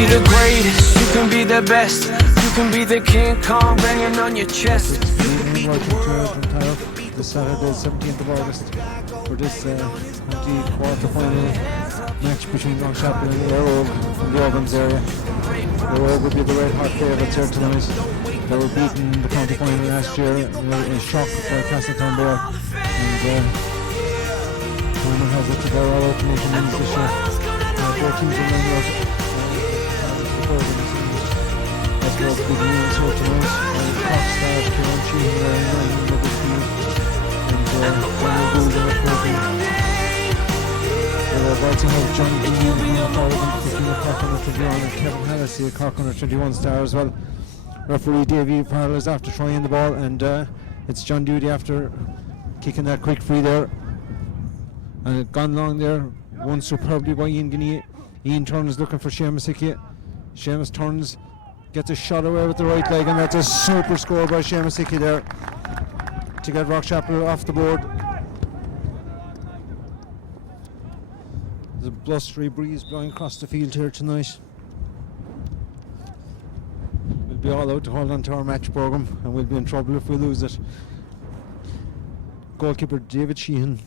be the greatest, you can be the best, you can be the King Kong banging on your chest. Welcome to Dromtariff this Saturday, 17th of August, for this county quarter-final match between Rockchapel and Eire Og from the Ovens area. Eire Og will be the red hot favourites here tonight. They were beaten in the county final last year in a shock by Castletownbere, and Norman has it to their all opening wins this year. 4 teams are lined out as well as big wins here tonight. Cork stars Ciaran Sheehan are in the middle field, and Daniel Goulding are coping. We've also have Johnny Dineen forward in Cork under 21 and Kevin Hallissey, a Cork under 21 star as well. Referee Davy Farrell is after trying the ball, and it's John Duty after kicking that quick free there. And it gone long there, won superbly by Ian Guinea. Ian turns looking for Seamus Hickey. Seamus turns, gets a shot away with the right leg, and that's a super score by Seamus Hickey there to get Rockchapel off the board. There's a blustery breeze blowing across the field here tonight. We'll be all out to hold on to our match programme, and we'll be in trouble if we lose it. Goalkeeper David Sheehan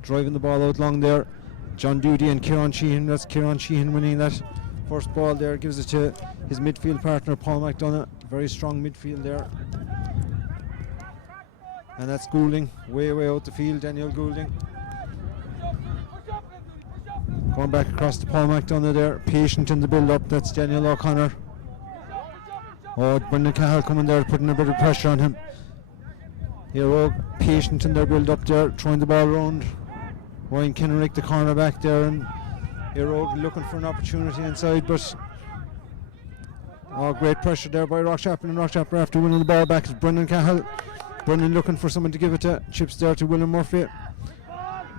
driving the ball out long there. John Duty and Ciaran Sheehan. That's Ciaran Sheehan winning that first ball there. Gives it to his midfield partner Paul McDonough. Very strong midfield there. And that's Goulding, way out the field, Daniel Goulding. Going back across to Paul McDonough there, patient in the build-up, that's Daniel O'Connor. Oh, Brendan Cahill coming there, putting a bit of pressure on him. Eire Og, patient in their build-up there, throwing the ball around. Ryan Kenrick, the corner back there, and Eire Og looking for an opportunity inside, but great pressure there by Rockchapel, and Rockchapel after winning the ball back is Brendan Cahill. Brendan looking for someone to give it to, chips there to William Murphy,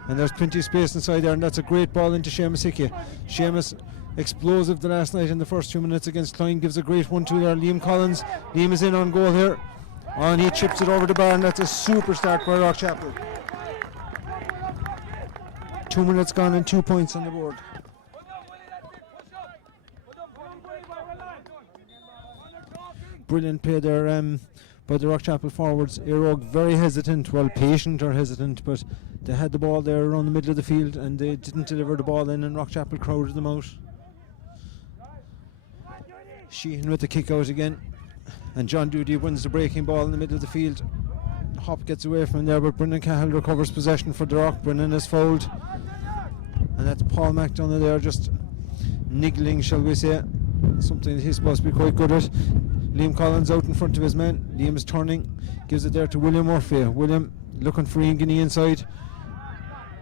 and there's plenty of space inside there, and that's a great ball into Seamus Hickey. Seamus explosive the last night in the first 2 minutes against Clyne, gives a great 1-2 there. Liam Collins, Liam is in on goal here, and he chips it over the bar, and that's a super start by Rockchapel. 2 minutes gone and 2 points on the board. Brilliant play there by the Rockchapel forwards. Eire Og very hesitant, well patient or hesitant, but they had the ball there around the middle of the field and they didn't deliver the ball in, and Rockchapel crowded them out. Sheehan with the kick out again, and John Duty wins the breaking ball in the middle of the field. Hop gets away from him there, but Brendan Cahill recovers possession for the Rock. Brendan is fouled, and that's Paul McDonough there just niggling, shall we say, something that he's supposed to be quite good at. Liam Collins out in front of his man. Liam is turning, gives it there to William Murphy. William looking for Ian Guinea inside.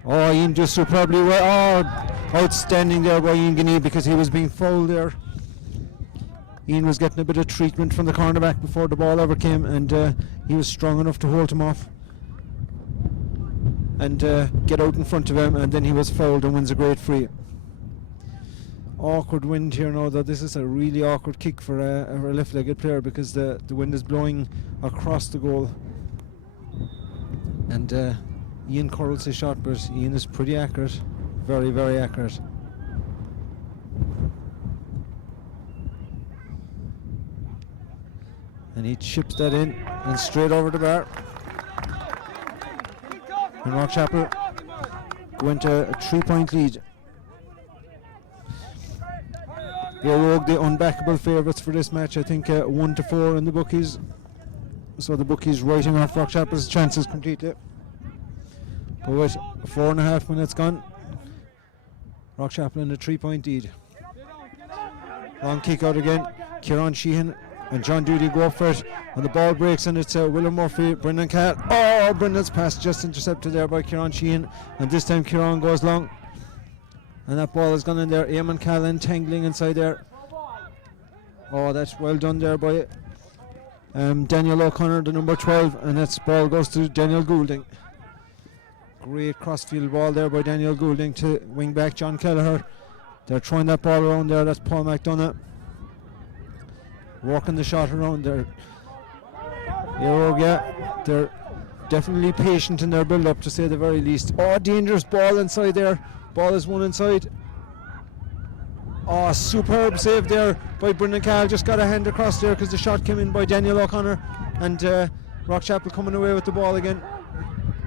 Oh, Ian just superbly well. Oh, outstanding there by Ian Guinea, because he was being fouled there. Ian was getting a bit of treatment from the cornerback before the ball ever came, and he was strong enough to hold him off and get out in front of him, and then he was fouled and wins a great free. Awkward wind here now, though. This is a really awkward kick for a left-legged player, because the wind is blowing across the goal, and Ian curls his shot, but Ian is pretty accurate, very accurate. And he chips that in and straight over the bar, and Rockchapel go into a 3-point lead. Eire Og, the unbackable favourites for this match, I think 1-4 in the bookies. So the bookies writing off Rockchapel's chances completely. But with 4.5 minutes gone, Rockchapel in a 3-point lead. Long kick out again. Ciaran Sheehan and John Duty go up for it, and the ball breaks, and it's William Murphy, Brendan Cahill. Oh, Brendan's pass just intercepted there by Ciaran Sheehan, and this time Ciaran goes long. And that ball has gone in there. Eamon Callan tangling inside there. Oh, that's well done there by Daniel O'Connor, the number 12. And that ball goes to Daniel Goulding. Great crossfield ball there by Daniel Goulding to wing back John Kelleher. They're throwing that ball around there. That's Paul McDonough working the shot around there. Eire Og, yeah, they're definitely patient in their build-up, to say the very least. Oh, dangerous ball inside there. Ball is won inside. Oh, superb save there by Brendan Cahill. Just got a hand across there because the shot came in by Daniel O'Connor, and Rockchapel coming away with the ball again.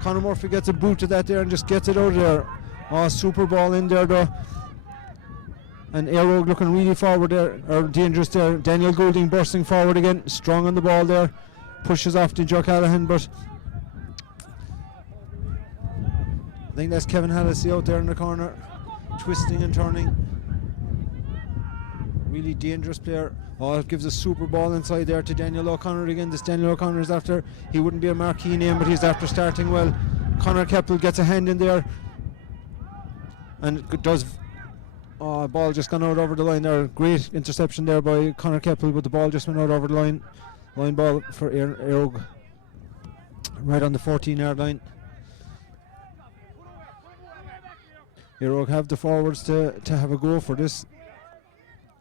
Conor Murphy gets a boot to that there and just gets it out of there. Oh, super ball in there though. And Eire Og looking really forward there, or dangerous there. Daniel Goulding bursting forward again, strong on the ball there. Pushes off to Joe Callahan, but I think that's Kevin Hallissey out there in the corner, twisting and turning. Really dangerous player. Oh, it gives a super ball inside there to Daniel O'Connor again. This Daniel O'Connor is after, he wouldn't be a marquee name, but he's after starting well. Conor Keppel gets a hand in there and does. Oh, ball just gone out over the line there. Great interception there by Conor Keppel, but the ball just went out over the line. Line ball for Eire Og, right on the 14-yard line. Eire Og have the forwards to have a go for this.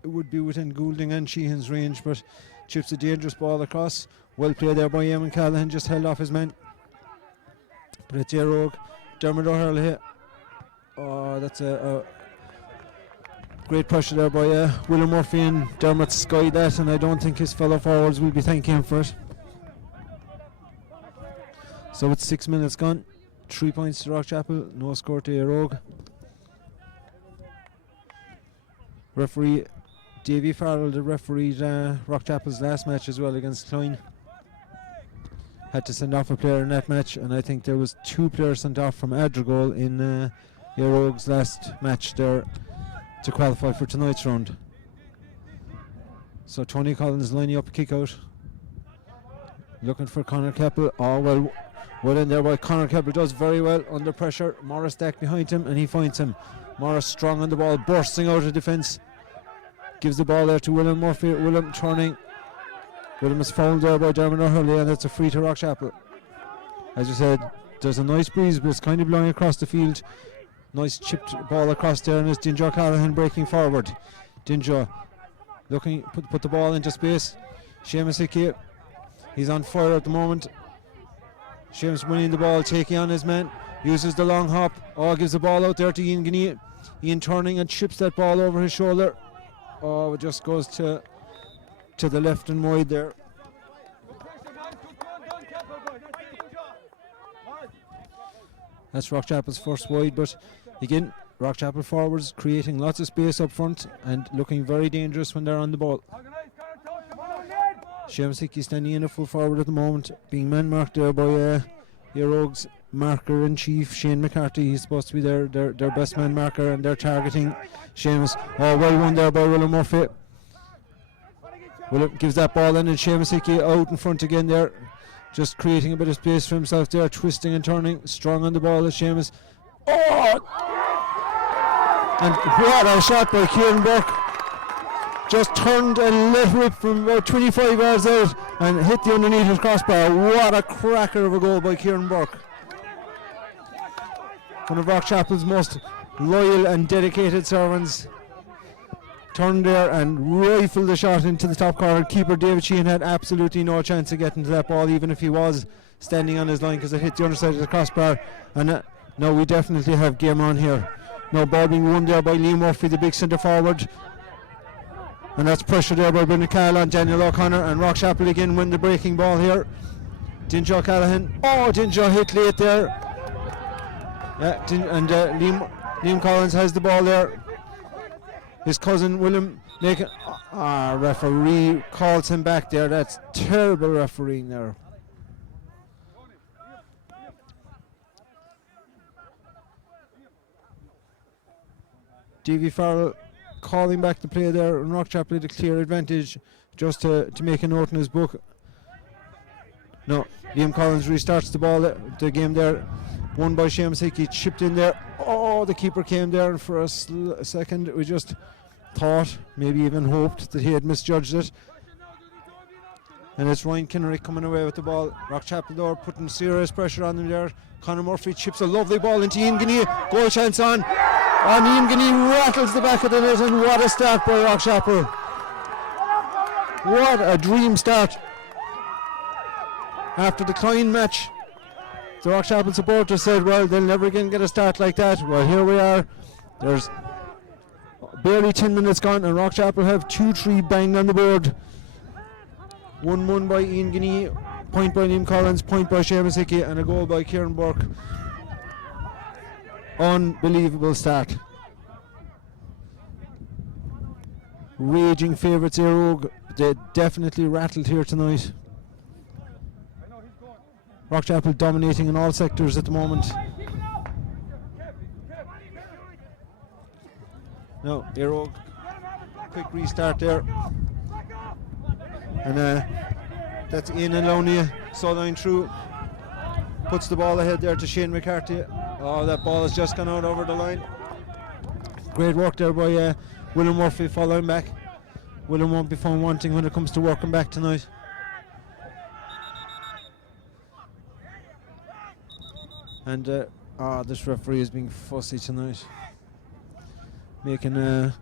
It would be within Goulding and Sheehan's range, but chips a dangerous ball across. Well played there by Eamon Callahan, just held off his man. But it's Eire Og. Dermot O'Hurley. Oh, that's a great pressure there by William Murphy, and Dermot skied that, and I don't think his fellow forwards will be thanking him for it. So it's 6 minutes gone. 3 points to Rockchapel, no score to Eire Og. Referee Davy Farrell, the referee Rockchapel's last match as well against Cloyne, had to send off a player in that match, and I think there was 2 players sent off from Adrigole in Eire Og's last match there to qualify for tonight's round. So Tony Collins lining up a kick out, looking for Conor Keppel. Oh, well in there by Conor Keppel, does very well under pressure. Morris stacked behind him and he finds him. Morris strong on the ball, bursting out of defence. Gives the ball there to William Murphy. William turning. William is fouled there by Dermot O'Hurley, and it's a free to Rockchapel. As you said, there's a nice breeze, but it's kind of blowing across the field. Nice chipped ball across there, and it's Dinjo Callahan breaking forward. Dinjo looking, put the ball into space. Seamus Hickey, he's on fire at the moment. Seamus winning the ball, taking on his man, uses the long hop. Oh, gives the ball out there to Ian Guinea. Ian turning and chips that ball over his shoulder. Oh, it just goes to the left and wide there. That's Rockchapel's first wide, but again, Rockchapel forwards creating lots of space up front and looking very dangerous when they're on the ball. Seamus Hickey standing in a full forward at the moment, being man marked there by Eire Og's marker in chief, Shane McCarthy. He's supposed to be their best man marker, and they're targeting Seamus. Oh, well won there by William Murphy. William gives that ball in, and Seamus Hickey out in front again there, just creating a bit of space for himself there, twisting and turning, strong on the ball as Seamus. Oh! And what a shot by Ciaran Burke. Just turned and let rip from about 25 yards out and hit the underneath his crossbar. What a cracker of a goal by Ciaran Burke. One of Rockchapel's most loyal and dedicated servants. Turned there and rifled the shot into the top corner. Keeper David Sheehan had absolutely no chance of getting to that ball, even if he was standing on his line, because it hit the underside of the crossbar. And now we definitely have game on here. No ball being won there by Liam Murphy, the big centre forward. And that's pressure there by Brendan Cahill on Daniel O'Connor, and Rockchapel again win the breaking ball here. Dinjo Callahan. Oh, Dinjo hit late there. Yeah, Liam Collins has the ball there. His cousin William making. Referee calls him back there. That's terrible refereeing there. Davy Farrell calling back the play there, and Rockchapel had a clear advantage, just to make a note in his book. No, Liam Collins restarts the game there. Won by Seamus Hickey, chipped in there. Oh, the keeper came there, and for a second we just thought, maybe even hoped, that he had misjudged it. And it's Ryan Kinnery coming away with the ball. Rockchapel though putting serious pressure on them there. Conor Murphy chips a lovely ball into Ian Guinea. Goal chance on. And Ian Guinea rattles the back of the net, and what a start by Rockchapel. What a dream start. After the Cloyne match, the Rockchapel supporters said, well, they'll never again get a start like that. Well, here we are. There's barely 10 minutes gone, and Rockchapel have 2-3 banged on the board. 1-1 by Ian Guinea, point by Liam Collins, point by Seamus Hickey, and a goal by Ciaran Burke. Unbelievable start. Raging favourites Eire Og. They definitely rattled here tonight. Rockchapel dominating in all sectors at the moment. Now Eire Og, quick restart there. And that's Ian and Lonia, line through. Puts the ball ahead there to Shane McCarthy. Oh, that ball has just gone out over the line. Great work there by William Murphy following back. William won't be found wanting when it comes to working back tonight. And this referee is being fussy tonight, making him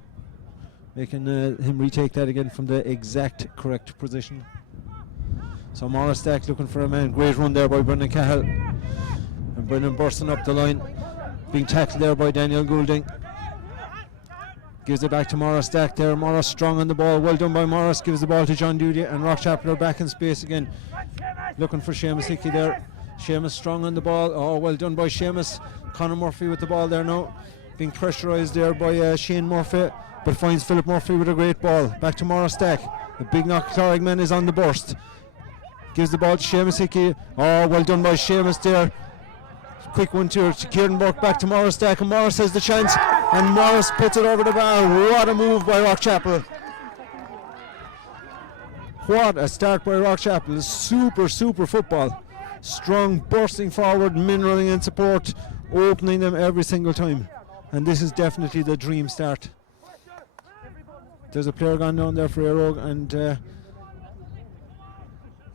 retake that again from the exact correct position. So Morris Stack looking for a man. Great run there by Brendan Cahill, and Brendan bursting up the line, being tackled there by Daniel Goulding. Gives it back to Morris Stack there. Morris strong on the ball. Well done by Morris. Gives the ball to John Duty, and Rockchapel are back in space again, looking for Seamus Hickey there. Seamus strong on the ball. Oh, well done by Seamus. Conor Murphy with the ball there now, being pressurised there by Shane Murphy, but finds Philip Murphy with a great ball. Back to Morris Stack. The big Knockclorrick man is on the burst. Gives the ball to Seamus Hickey. Oh, well done by Seamus there. Quick one to Ciaran Burke. Back to Morris Stack, and Morris has the chance, and Morris puts it over the bar. What a move by Rockchapel. What a start by Rockchapel. Super football. Strong, bursting forward, mineraling in support, opening them every single time. And this is definitely the dream start. There's a player gone down there for Eire Og, and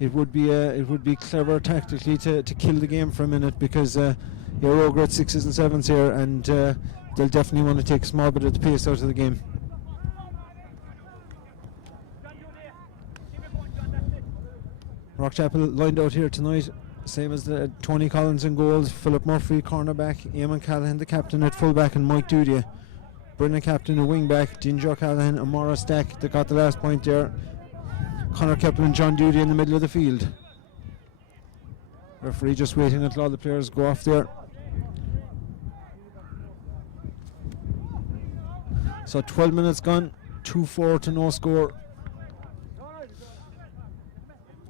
it would be clever tactically to kill the game for a minute, because Eire Og are at 6s and 7s here, and they'll definitely want to take a small bit of the pace out of the game. Rockchapel lined out here tonight, same as the Tony Collins in goals, Philip Murphy cornerback, Eamon Callahan the captain at fullback, and Mike Dudia. Brendan captain at wingback, Dinjo Callahan and Morris Stack that got the last point there. Conor Keppel and John Duty in the middle of the field. Referee just waiting until all the players go off there. So 12 minutes gone, 2-4 to no score.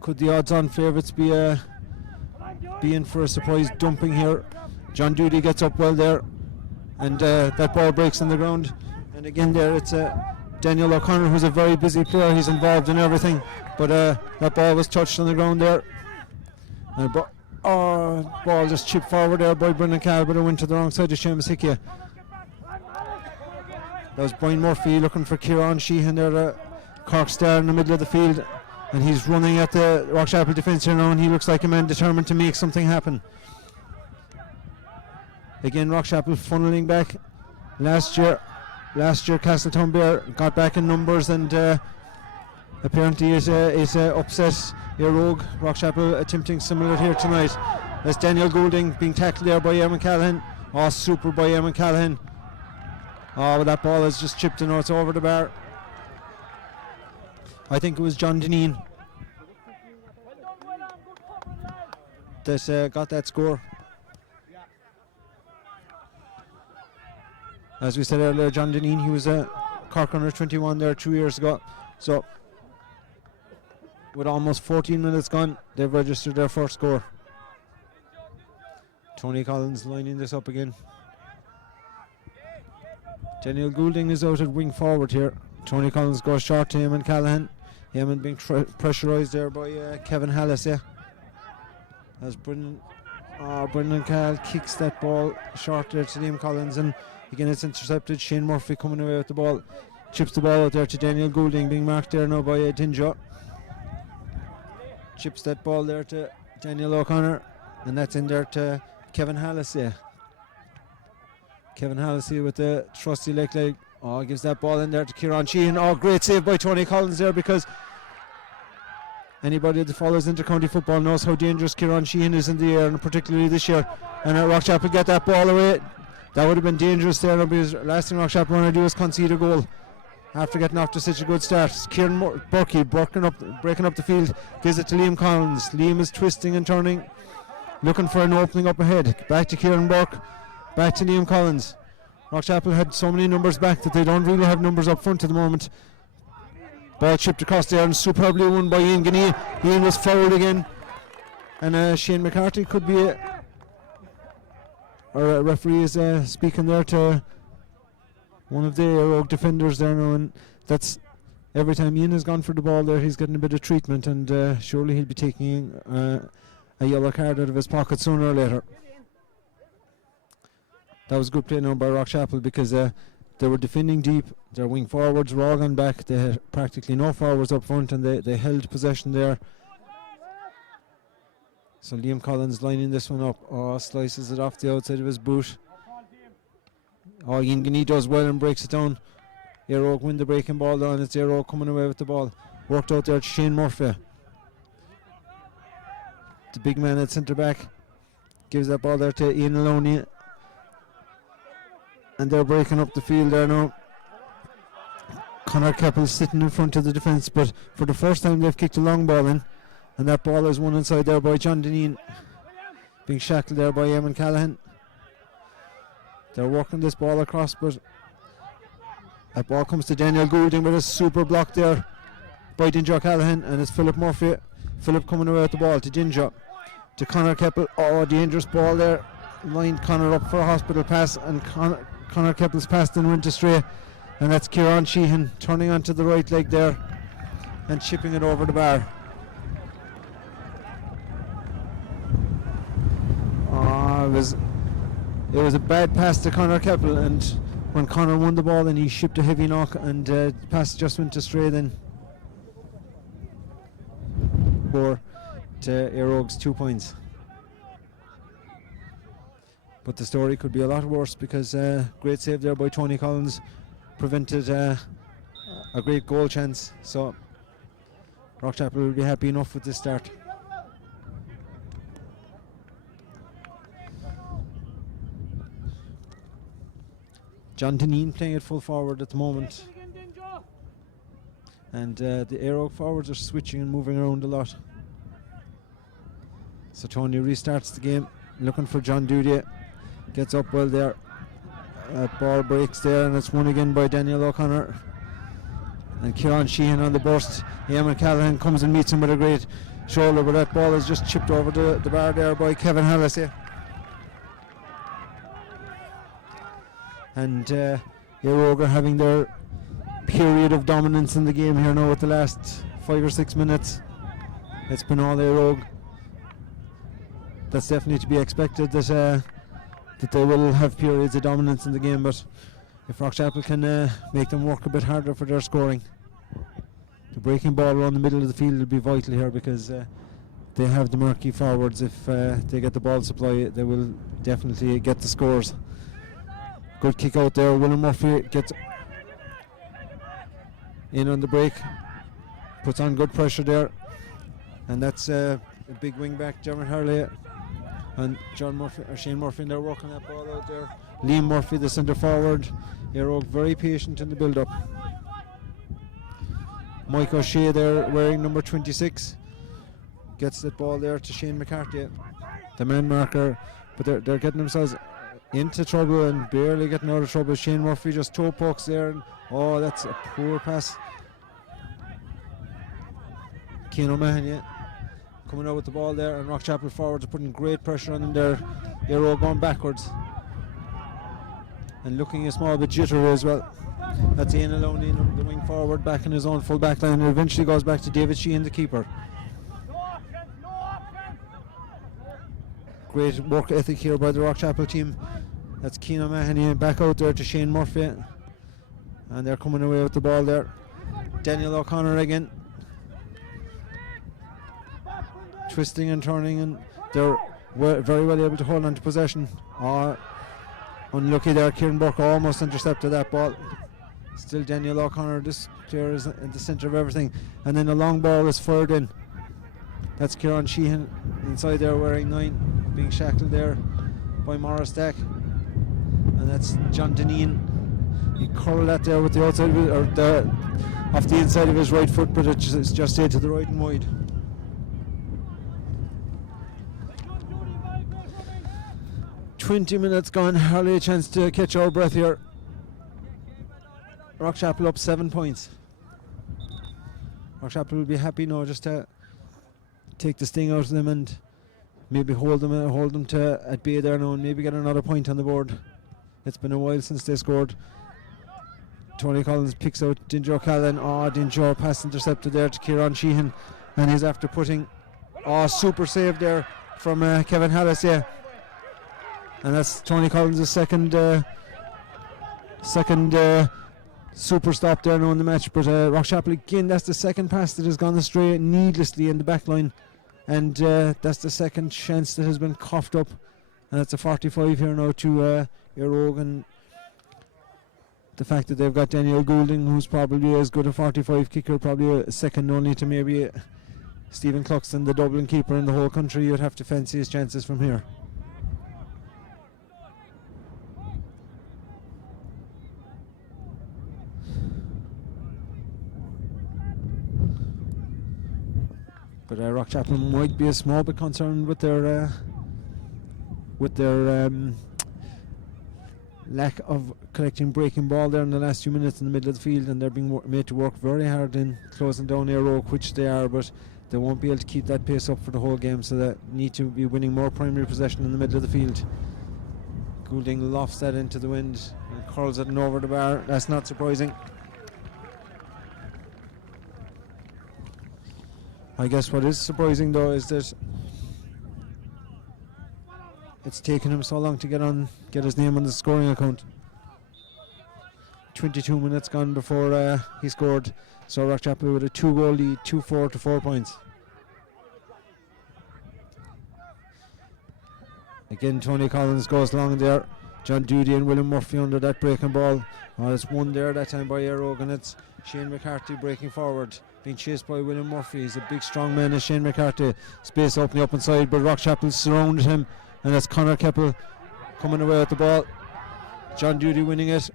Could the odds-on favourites be in for a surprise dumping here? John Duty gets up well there, and that ball breaks on the ground. And again there it's Daniel O'Connor, who's a very busy player. He's involved in everything, but that ball was touched on the ground there. And ball just chipped forward there by Brendan Cahill, but it went to the wrong side of Seamus Hickey. That was Brian Murphy looking for Ciaran Sheehan there, the Cork star in the middle of the field, and he's running at the Rockchapel defence here now, and he looks like a man determined to make something happen. Again, Rockchapel funneling back. Last year Castletownbere got back in numbers, and apparently is upset Eire Og. Rockchapel attempting similar here tonight. That's Daniel Goulding being tackled there by Eamon Callahan. Oh, super by Eamon Callahan. Oh, that ball is just chipped and it's over the bar. I think it was John Dineen that got that score. As we said earlier, John Dineen, he was a Cork under 21 there 2 years ago. So with almost 14 minutes gone, they've registered their first score. Tony Collins lining this up again. Daniel Goulding is out at wing forward here. Tony Collins goes short to Eamon Callahan. Eamon being pressurised there by Kevin Hallissey. As Brendan Cahill kicks that ball short there to Liam Collins, and again it's intercepted. Shane Murphy coming away with the ball. Chips the ball out there to Daniel Goulding, being marked there now by Dinjo. Chips that ball there to Daniel O'Connor, and that's in there to Kevin Hallissey. Kevin Hallissey with the trusty leg. Oh, gives that ball in there to Ciaran Sheehan. Oh, great save by Tony Collins there, because anybody that follows inter-county football knows how dangerous Ciaran Sheehan is in the air, and particularly this year. And Rockchapel get that ball away. That would have been dangerous there, because last thing Rockchapel want to do is concede a goal after getting off to such a good start. Ciaran Burkey breaking up the field, gives it to Liam Collins. Liam is twisting and turning, looking for an opening up ahead. Back to Ciaran Burke, back to Liam Collins. Rockchapel had so many numbers back that they don't really have numbers up front at the moment. Ball chipped across there and superbly won by Ian Dineen. Ian was fouled again, and Shane McCarthy could be our referee is speaking there to one of the Eire Og defenders there now, and that's every time Ian has gone for the ball there, he's getting a bit of treatment, and surely he'll be taking a yellow card out of his pocket sooner or later. That was good play now by Rockchapel, because they were defending deep. Their wing forwards were all gone back. They had practically no forwards up front, and they held possession there. So Liam Collins lining this one up. Oh, slices it off the outside of his boot. Oh, Ian Dineen does well and breaks it down. Eire Og win the breaking ball down. It's Eire Og coming away with the ball. Worked out there to Shane Murphy. The big man at centre back gives that ball there to Ian Maloney. And they're breaking up the field there now. Conor Keppel sitting in front of the defence, but for the first time they've kicked a long ball in, and that ball is won inside there by John Dineen, being shackled there by Eamon Callahan. They're working this ball across, but that ball comes to Daniel Goulding with a super block there by Dinja Callahan, and it's Philip Murphy. Philip coming away with the ball to Dinja, to Conor Keppel. Oh, dangerous ball there. Lined Conor up for a hospital pass, and Conor Keppel's pass then went astray, and that's Ciaran Sheehan turning onto the right leg there and chipping it over the bar. It was a bad pass to Conor Keppel, and when Conor won the ball, then he shipped a heavy knock, and the pass just went astray then. For to Eire Og's 2 points. But the story could be a lot worse, because great save there by Tony Collins prevented a great goal chance. So Rockchapel will be happy enough with this start. John Dineen playing at full forward at the moment, and the Eire Og forwards are switching and moving around a lot. So Tony restarts the game, looking for John Dudier. Gets up well there. Ball breaks there, and it's won again by Daniel O'Connor. And Ciaran Sheehan on the burst. Eamon Callahan comes and meets him with a great shoulder, but that ball is just chipped over the bar there by Kevin Hallissey. And Eire Og are having their period of dominance in the game here now with the last 5 or 6 minutes. It's been all Eire Og. That's definitely to be expected, that they will have periods of dominance in the game, but if Rockchapel can make them work a bit harder for their scoring, the breaking ball around the middle of the field will be vital here, because they have the murky forwards. If they get the ball supply, they will definitely get the scores. Good kick out there. William Murphy gets in on the break, puts on good pressure there, and that's a big wing back, Dermot Harley and Shane Murphy, and they're working that ball out there. Liam Murphy, the centre forward. Eire Og very patient in the build up. Mike O'Shea there, wearing number 26, gets that ball there to Shane McCarthy, the man marker, but they're getting themselves into trouble and barely getting out of trouble. Shane Murphy just toe pokes there, and oh, that's a poor pass. Cian O'Mahony coming out with the ball there, and Rockchapel forwards are putting great pressure on them there. Eire Og going backwards and looking a small bit jittery as well. That's Ian Maloney, the wing forward, back in his own full back line, and eventually goes back to David Sheehan, the keeper. Great work ethic here by the Rockchapel team. That's Cian O'Mahony back out there to Shane Murphy, and they're coming away with the ball there. Daniel O'Connor again, twisting and turning, and they're very well able to hold on to possession. Unlucky there, Kieran Burke almost intercepted that ball. Still Daniel O'Connor, this player is in the centre of everything, and then a long ball is fired in. That's Ciaran Sheehan inside there wearing 9, being shackled there by Morris Stack, and And that's John Dineen. He curled that there with the outside of it, or off the inside of his right foot, but it's just stayed to the right and wide. "20 minutes gone, hardly a chance to catch our breath here. Rockchapel up 7 points. Rockchapel will be happy now just to take the sting out of them and maybe hold them to at bay there now and maybe get another point on the board. It's been a while since they scored. Tony Collins picks out Dinjo Callan. Dinjo pass intercepted there to Ciaran Sheehan, and he's after putting super save there from Kevin Hallissey. And that's Tony Collins' second super stop there now in the match. But Rockchapel again, that's the second pass that has gone astray needlessly in the back line, and that's the second chance that has been coughed up, and it's a 45 here now to Eire Og. And the fact that they've got Daniel Goulding, who's probably as good a 45 kicker, probably a second only to maybe Stephen Cluxton, the Dublin keeper in the whole country, you'd have to fancy his chances from here. But Rockchapel might be a small bit concerned with their lack of collecting breaking ball there in the last few minutes in the middle of the field, and they're being made to work very hard in closing down Eire Og, which they are, but they won't be able to keep that pace up for the whole game, so they need to be winning more primary possession in the middle of the field. Goulding lofts that into the wind and curls it and over the bar. That's not surprising. I guess what is surprising though is that it's taken him so long to get his name on the scoring account. 22 minutes gone before he scored, so Rockchapel with a 2-goal lead, 2-4 to 4 points. Again, Tony Collins goes long there. John Duty and William Murphy under that breaking ball. It's won there that time by Eire Og, and it's Shane McCarthy breaking forward, being chased by William Murphy. He's a big strong man, is Shane McCarthy. Space opening up inside, but Rockchapel surrounded him, and that's Conor Keppel coming away with the ball. John Duty winning it.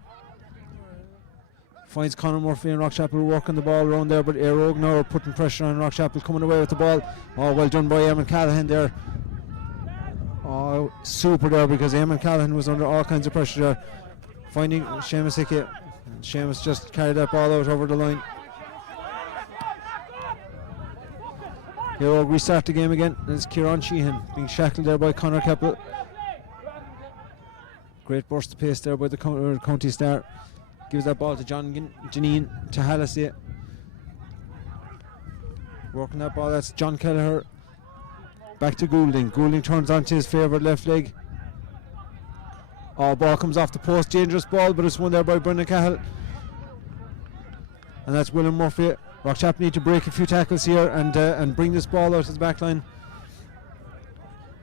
Finds Conor Murphy, and Rockchapel working the ball around there, but Eire Og now are putting pressure on Rockchapel, coming away with the ball. Well done by Eamon Callahan there. Super there, because Eamon Callahan was under all kinds of pressure there. Finding Seamus Hickey. Seamus just carried that ball out over the line. Eire Og restart the game again. It's Ciaran Sheehan being shackled there by Conor Keppel. Great burst of pace there by the county star. Gives that ball to Dineen, to Hallissey. Working that ball, that's John Kelleher. Back to Goulding. Goulding turns onto his favourite left leg. Ball comes off the post. Dangerous ball, but it's won there by Brendan Cahill. And that's William Murphy. Rockchapel need to break a few tackles here and bring this ball out of the back line.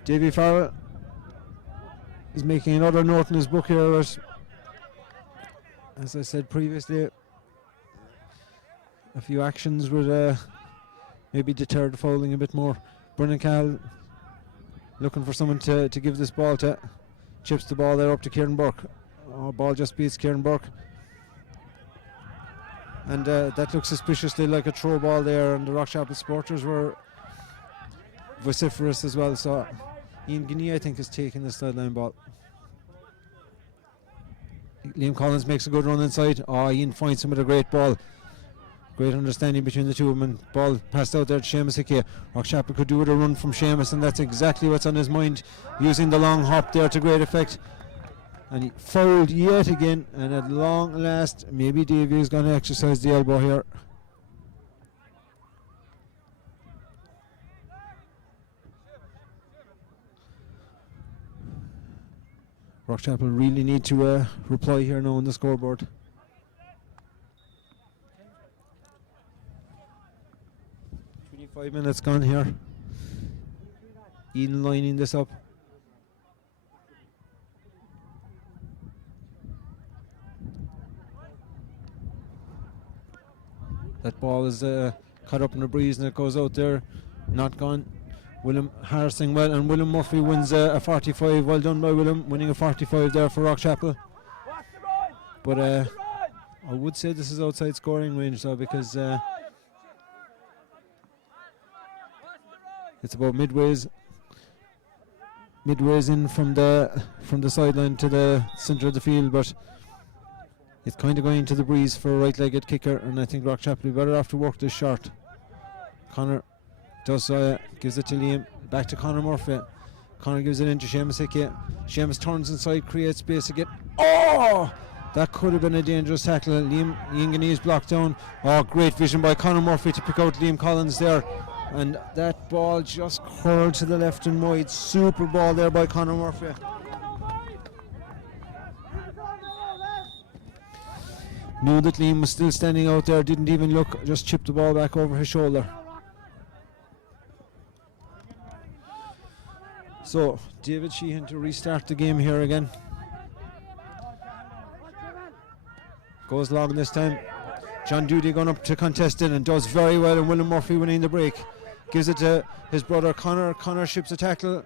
Davy Farrell is making another note in his book here. As I said previously, a few actions would maybe deter the fouling a bit more. Brendan Cahill looking for someone to give this ball to. Chips the ball there up to Kieran Burke. Ball just beats Kieran Burke. And that looks suspiciously like a throw ball there, and the Rockchapel supporters were vociferous as well. So Ian Guinea, I think, is taking the sideline ball. Liam Collins makes a good run inside. Ian finds him with a great ball. Great understanding between the two of them, and ball passed out there to Seamus Hickey. Rockchapel could do with a run from Seamus, and that's exactly what's on his mind, using the long hop there to great effect. And he fouled yet again, and at long last maybe Davy is going to exercise the elbow here. Rockchapel really need to reply here now on the scoreboard. Five minutes gone here. Ian lining this up. That ball is caught up in the breeze and it goes out there. Not gone. William harnessing well, and William Murphy wins a 45. Well done by William, winning a 45 there for Rockchapel. But I would say this is outside scoring range though, because it's about midways in from the sideline to the centre of the field, but it's kind of going into the breeze for a right-legged kicker, and I think Rockchapel will be better off to work this short. Connor does gives it to Liam, back to Conor Murphy. Connor gives it into Seamus Hickey. Seamus turns inside, creates space again. Oh! That could have been a dangerous tackle. Liam Yinganese blocked down. Oh, great vision by Conor Murphy to pick out Liam Collins there. And that ball just curled to the left and wide. Super ball there by Conor Murphy. Knew that Liam was still standing out there, didn't even look, just chipped the ball back over his shoulder. So, David Sheehan to restart the game here again. Goes long this time. John Duty going up to contest it and does very well, and William Murphy winning the break. Gives it to his brother Connor. Connor ships a tackle.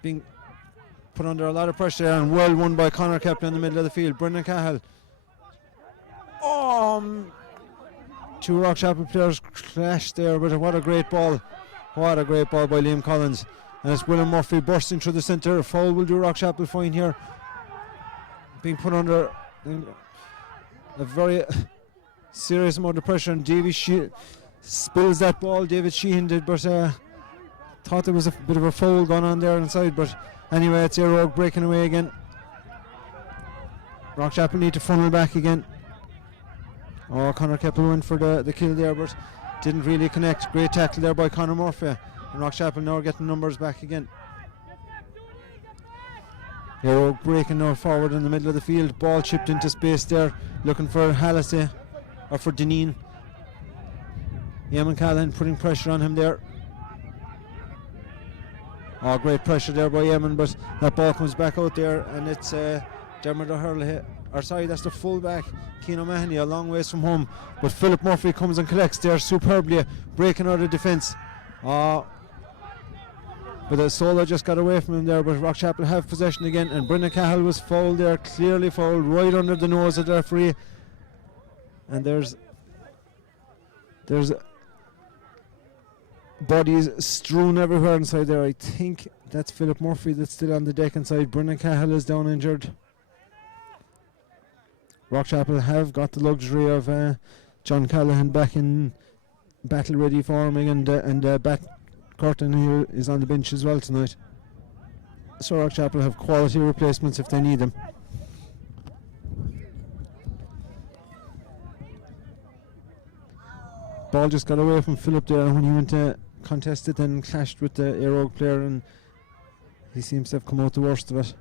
Being put under a lot of pressure there, and well won by Connor, kept in the middle of the field. Brendan Cahill. Two Rockchapel players clashed there, but what a great ball. What a great ball by Liam Collins. And it's William Murphy bursting through the centre. A foul will do Rockchapel fine here. Being put under a very serious amount of pressure, and Davy spills that ball. David Sheehan did, but thought there was a bit of a foul going on there inside. But anyway, it's Eire Og breaking away again. Rockchapel need to funnel back again. Oh, Conor Keppel went for the kill there, but didn't really connect. Great tackle there by Conor Murphy. And Rockchapel now are getting numbers back again. Eire Og breaking now forward in the middle of the field. Ball chipped into space there, looking for Hallissey, or for Dineen. Eamon Callan putting pressure on him there. Oh, great pressure there by Eamon, but that ball comes back out there, and it's Dermot O'Hurley. Or sorry, that's the fullback, Cian O'Mahony, a long ways from home. But Philip Murphy comes and collects there superbly, breaking out of defence. But the solo just got away from him there, but Rockchapel have possession again, and Brendan Cahill was fouled there, clearly fouled, right under the nose of the referee. And there's bodies strewn everywhere inside there. I think that's Philip Murphy that's still on the deck inside. Brendan Cahill is down injured. Rockchapel have got the luxury of John Callahan back in battle ready forming, and Bat Curtin, who is on the bench as well tonight. So Rockchapel have quality replacements if they need them. Ball just got away from Philip there when he went to contest it and clashed with the Eire Og player, and he seems to have come out the worst of it.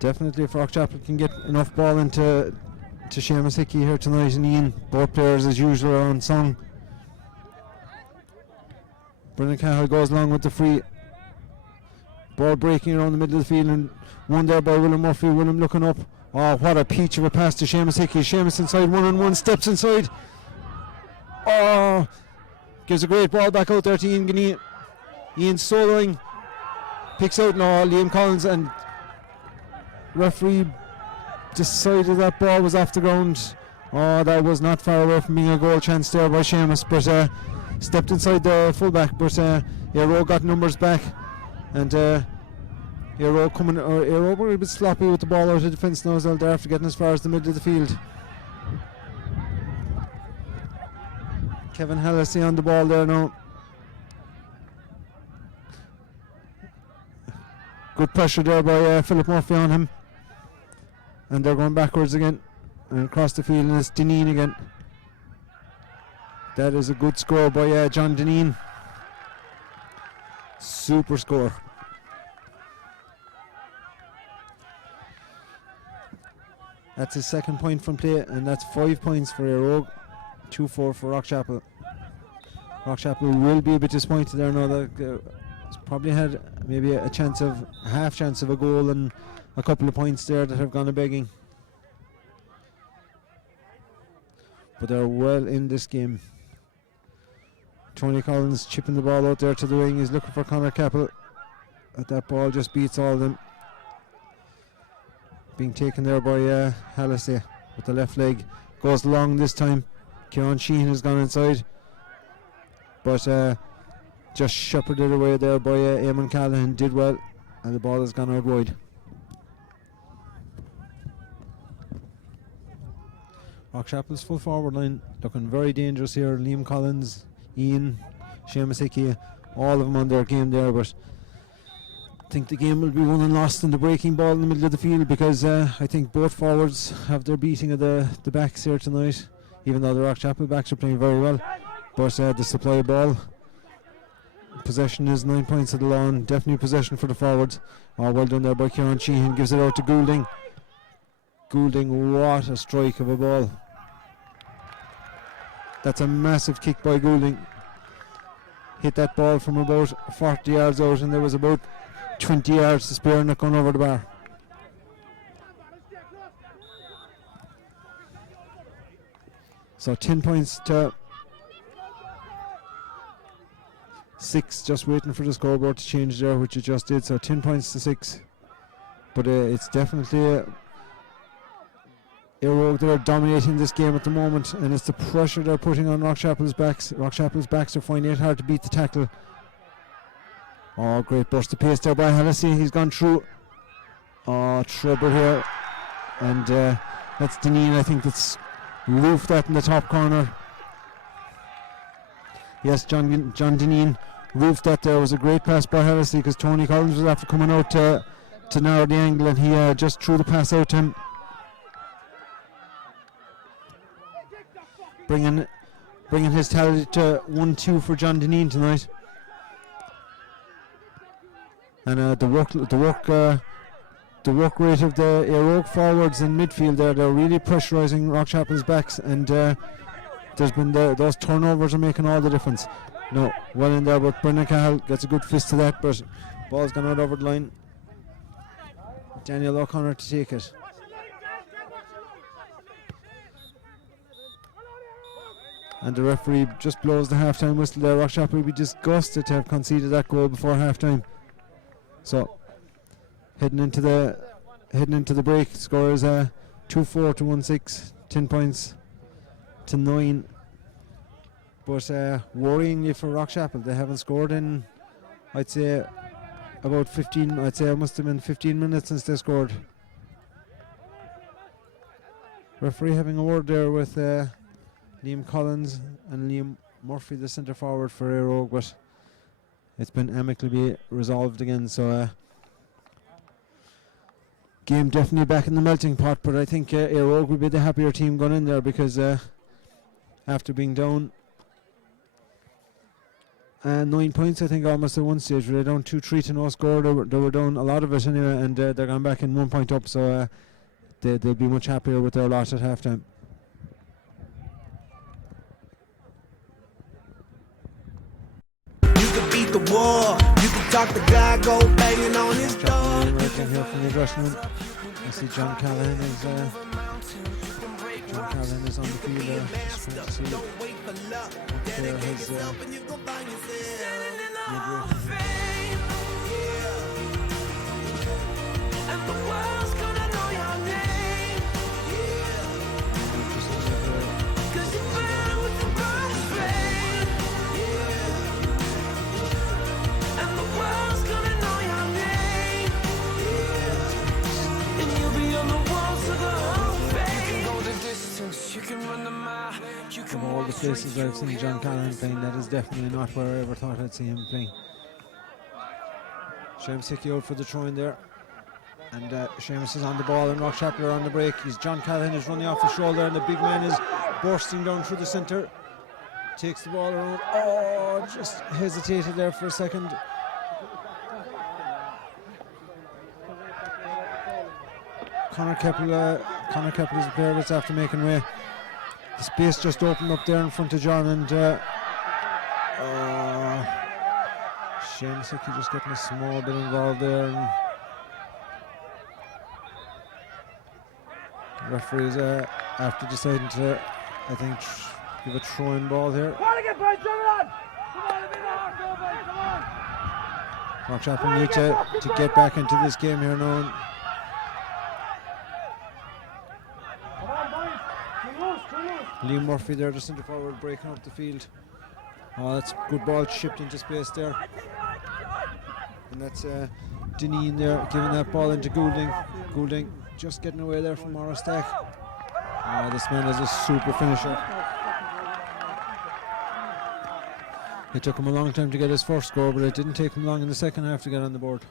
Definitely if Rockchapel can get enough ball into Seamus Hickey here tonight and Ian, both players as usual are on song. Brendan Cahill goes along with the free. Ball breaking around the middle of the field, and one there by William Murphy. William looking up. Oh, what a peach of a pass to Seamus Hickey. Seamus inside, one-on-one, steps inside. Oh, gives a great ball back out there to Ian Ganeen. Ian soloing, picks out now Liam Collins, and referee decided that ball was off the ground. Oh, that was not far away from being a goal chance there by Seamus, but stepped inside the fullback, but Eire Og got numbers back, and Eire Og were a bit sloppy with the ball out of defence now as well there after getting as far as the middle of the field. Kevin Hallissey on the ball there now. Good pressure there by Philip Murphy on him. And they're going backwards again and across the field, and it's Dineen again. That is a good score by John Dineen. Super score. That's his second point from play, and that's 5 points for Eire Og, 2-4 for Rockchapel. Rockchapel will be a bit disappointed there now. That probably had maybe a half chance of a goal and a couple of points there that have gone a begging. But they're well in this game. Tony Collins chipping the ball out there to the wing. He's looking for Conor Capel. But that ball just beats all of them. Being taken there by Hallissey with the left leg. Goes long this time. Ciaran Sheehan has gone inside. But just shepherded away there by Eamon Callahan. Did well. And the ball has gone out wide. Rockchapel's full forward line looking very dangerous here. Liam Collins, Ian, Seamus Hickey, all of them on their game there, but I think the game will be won and lost in the breaking ball in the middle of the field, because I think both forwards have their beating of the backs here tonight, even though the Rockchapel backs are playing very well. But the supply of ball, possession is 9 points of the lawn, definitely possession for the forwards. Oh, well done there by Ciaran Sheehan, gives it out to Goulding. Goulding, what a strike of a ball. That's a massive kick by Goulding. Hit that ball from about 40 yards out, and there was about 20 yards to spare and it gone over the bar. So 10 points to 6, just waiting for the scoreboard to change there, which it just did. So 10 points to 6. But it's definitely Eire Og, they're dominating this game at the moment, and it's the pressure they're putting on Rockchapel's backs. Rockchapel's backs are finding it hard to beat the tackle. Oh, great burst of pace there by Hallissey. He's gone through. Oh, trouble here. And that's Dineen, I think, that's roofed that in the top corner. Yes, John Dineen roofed that there. It was a great pass by Hallissey, because Tony Collins was after coming out to narrow the angle, and he just threw the pass out to him. Bringing his tally to 1-2 for John Dineen tonight. And the work rate of the Eire Og forwards in midfield there, they're really pressurising Rockchapel's backs, and there's been those turnovers are making all the difference. No, well in there, but Brendan Cahill gets a good fist to that, but ball's gone out over the line. Daniel O'Connor to take it. And the referee just blows the half-time whistle there. Rockchapel will be disgusted to have conceded that goal before half-time. So heading into the break, score is 2-4 to 1-6, 10 points to 9. But worryingly for Rockchapel, they haven't scored in, I'd say, about 15. I'd say it must have been 15 minutes since they scored. Referee having a word there with Liam Collins and Liam Murphy, the centre forward for Eire Og, but it's been amicably resolved again. So game definitely back in the melting pot, but I think Eire Og will be the happier team going in there, because after being down 9 points, I think almost at one stage, where they're down 2-3 to no score. They were down a lot of it anyway, and they're gone back in 1 point up, so they'll be much happier with their lot at half time. Beat the war. You can talk to God, go banging on his door. Right down here from the dressing room. I see John Callahan is on the field there. Just trying to see there his and the world's gonna know your name. Cause you burn with the bright flame. And the world's gonna know your name. And you'll be on the walls of the whole fame. You can go the distance, you can run the mile. You can from all the places I've seen John Callahan playing, that is definitely not where I ever thought I'd see him playing. Seamus Hickey out for the throw in there. And Seamus is on the ball, and Rockchapel are on the break. John Callahan is running off his shoulder, and the big man is bursting down through the centre. Takes the ball around. Oh, just hesitated there for a second. Conor Capel is the player that's after making way. The space just opened up there in front of John, and Seamus Hickey just getting a small bit involved there. And referees after deciding to, I think, give a throw-in ball here. Rockchapel need to get back into this game here now. Liam Murphy there, the centre forward, breaking up the field. Oh, that's good ball chipped into space there. And that's Dineen there, giving that ball into Goulding. Goulding just getting away there from Morris Stack. Oh, this man is a super finisher. It took him a long time to get his first score, but it didn't take him long in the second half to get on the board.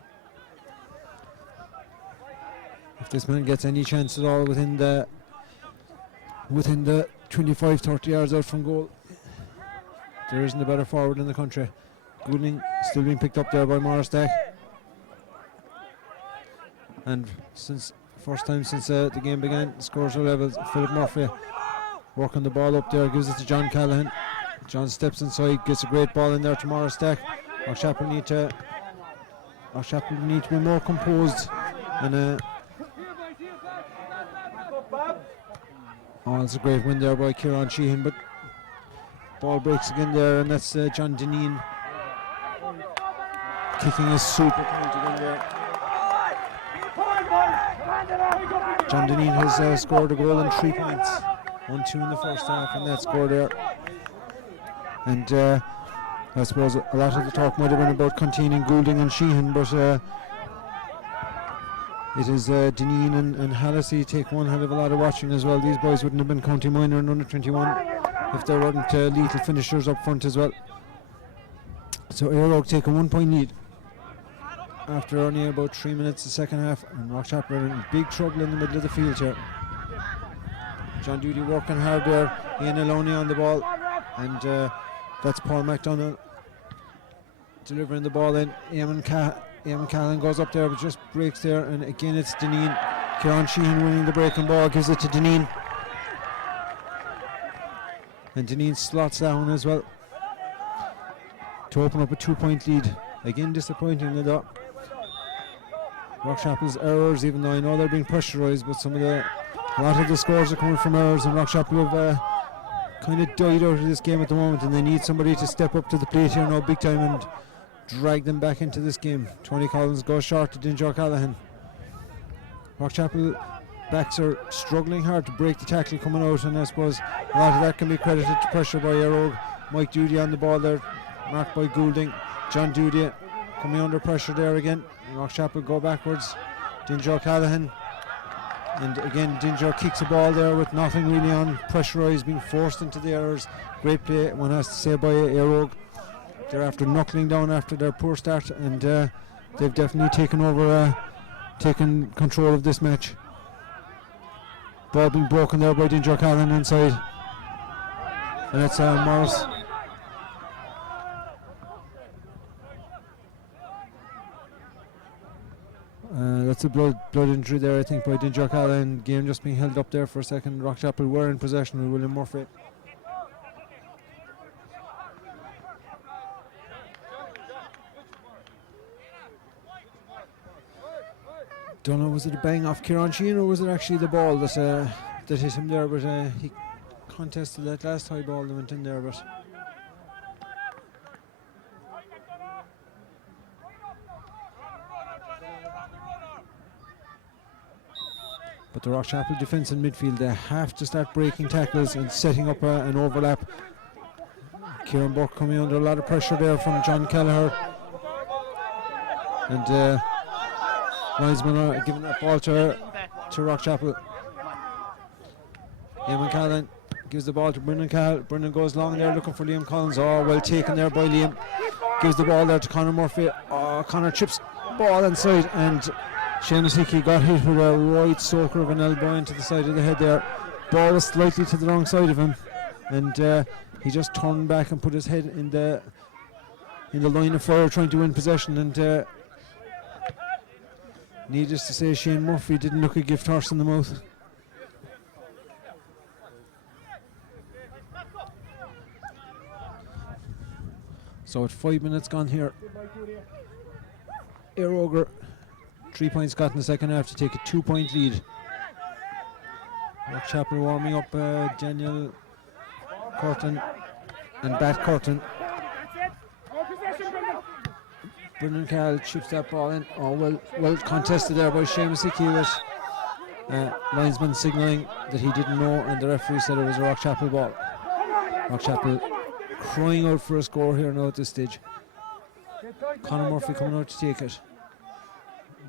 If this man gets any chance at all within the 25-30 yards out from goal, there isn't a better forward in the country. Goulding still being picked up there by Morris Stack. And first time since the game began, the scores are level. Philip Murphy working the ball up there, gives it to John Callahan. John steps inside, gets a great ball in there to Morris Stack. Rockchapel need to be more composed. And it's a great win there by Ciaran Sheehan, but ball breaks again there, and that's John Dineen kicking a super point again there. John Dineen has scored a goal and 3 points. 1-2 in the first half, and that score there. And I suppose a lot of the talk might have been about containing Goulding and Sheehan, but it is Dineen and Hallissey take one hell of a lot of watching as well. These boys wouldn't have been county minor and under 21 if there weren't lethal finishers up front as well. So Eire Og take a 1 point lead after only about 3 minutes the second half, and Rockchapel are in big trouble in the middle of the field here. John Duty working hard there, Ian Aloney on the ball, and that's Paul McDonough delivering the ball in. Eamon Callan goes up there but just breaks there, and again it's Dineen. Ciaran Sheehan winning the breaking ball, gives it to Dineen, and Dineen slots that one as well to open up a 2 point lead. Again disappointingly though, Rockchapel's errors, even though I know they're being pressurised, but a lot of the scores are coming from errors, and Rockchapel have kind of died out of this game at the moment, and they need somebody to step up to the plate here now big time and drag them back into this game. Tony Collins goes short to Dineen Callahan. Rockchapel backs are struggling hard to break the tackle coming out, and I suppose a lot of that can be credited to pressure by Eire Og. Mike Duty on the ball there, marked by Goulding. John Duty coming under pressure there again. Rockchapel go backwards. Dineen Callahan, and again Dineen kicks a ball there with nothing really on, pressurised, being forced into the errors. Great play, one has to say, by Eire Og. They're after knuckling down after their poor start, and they've definitely taken control of this match. Ball being broken there by Dineen Callahan inside, and it's Morris. That's a blood injury there, I think, by Dineen Callahan. Game just being held up there for a second. Rockchapel were in possession with William Murphy. Don't know, was it a bang off Ciaran Sheehan or was it actually the ball that hit him there, but he contested that last high ball that went in there, but the Rockchapel defence in midfield, they have to start breaking tackles and setting up an overlap. Kieran Burke coming under a lot of pressure there from John Kelleher, and linesman are giving that ball to Rockchapel. Eamon Callan gives the ball to Brendan Cahill. Brendan goes long there looking for Liam Collins. Oh, well taken there by Liam. Gives the ball there to Conor Murphy. Oh, Conor chips ball inside, and Seamus Hickey got hit with a right soaker of an elbow into the side of the head there. Ball was slightly to the wrong side of him, and he just turned back and put his head in the line of fire trying to win possession, and needless to say, Shane Murphy didn't look a gift horse in the mouth. So at 5 minutes gone here, Eire Og 3 points got in the second half to take a 2 point lead. Rockchapel warming up Daniel Curtin and Bat Curtin. Brendan Carroll chips that ball in. Oh, well contested there by Seamus Hickey with linesman signalling that he didn't know, and the referee said it was a Rockchapel ball. Rockchapel crying out for a score here now at this stage. Conor Murphy coming out to take it,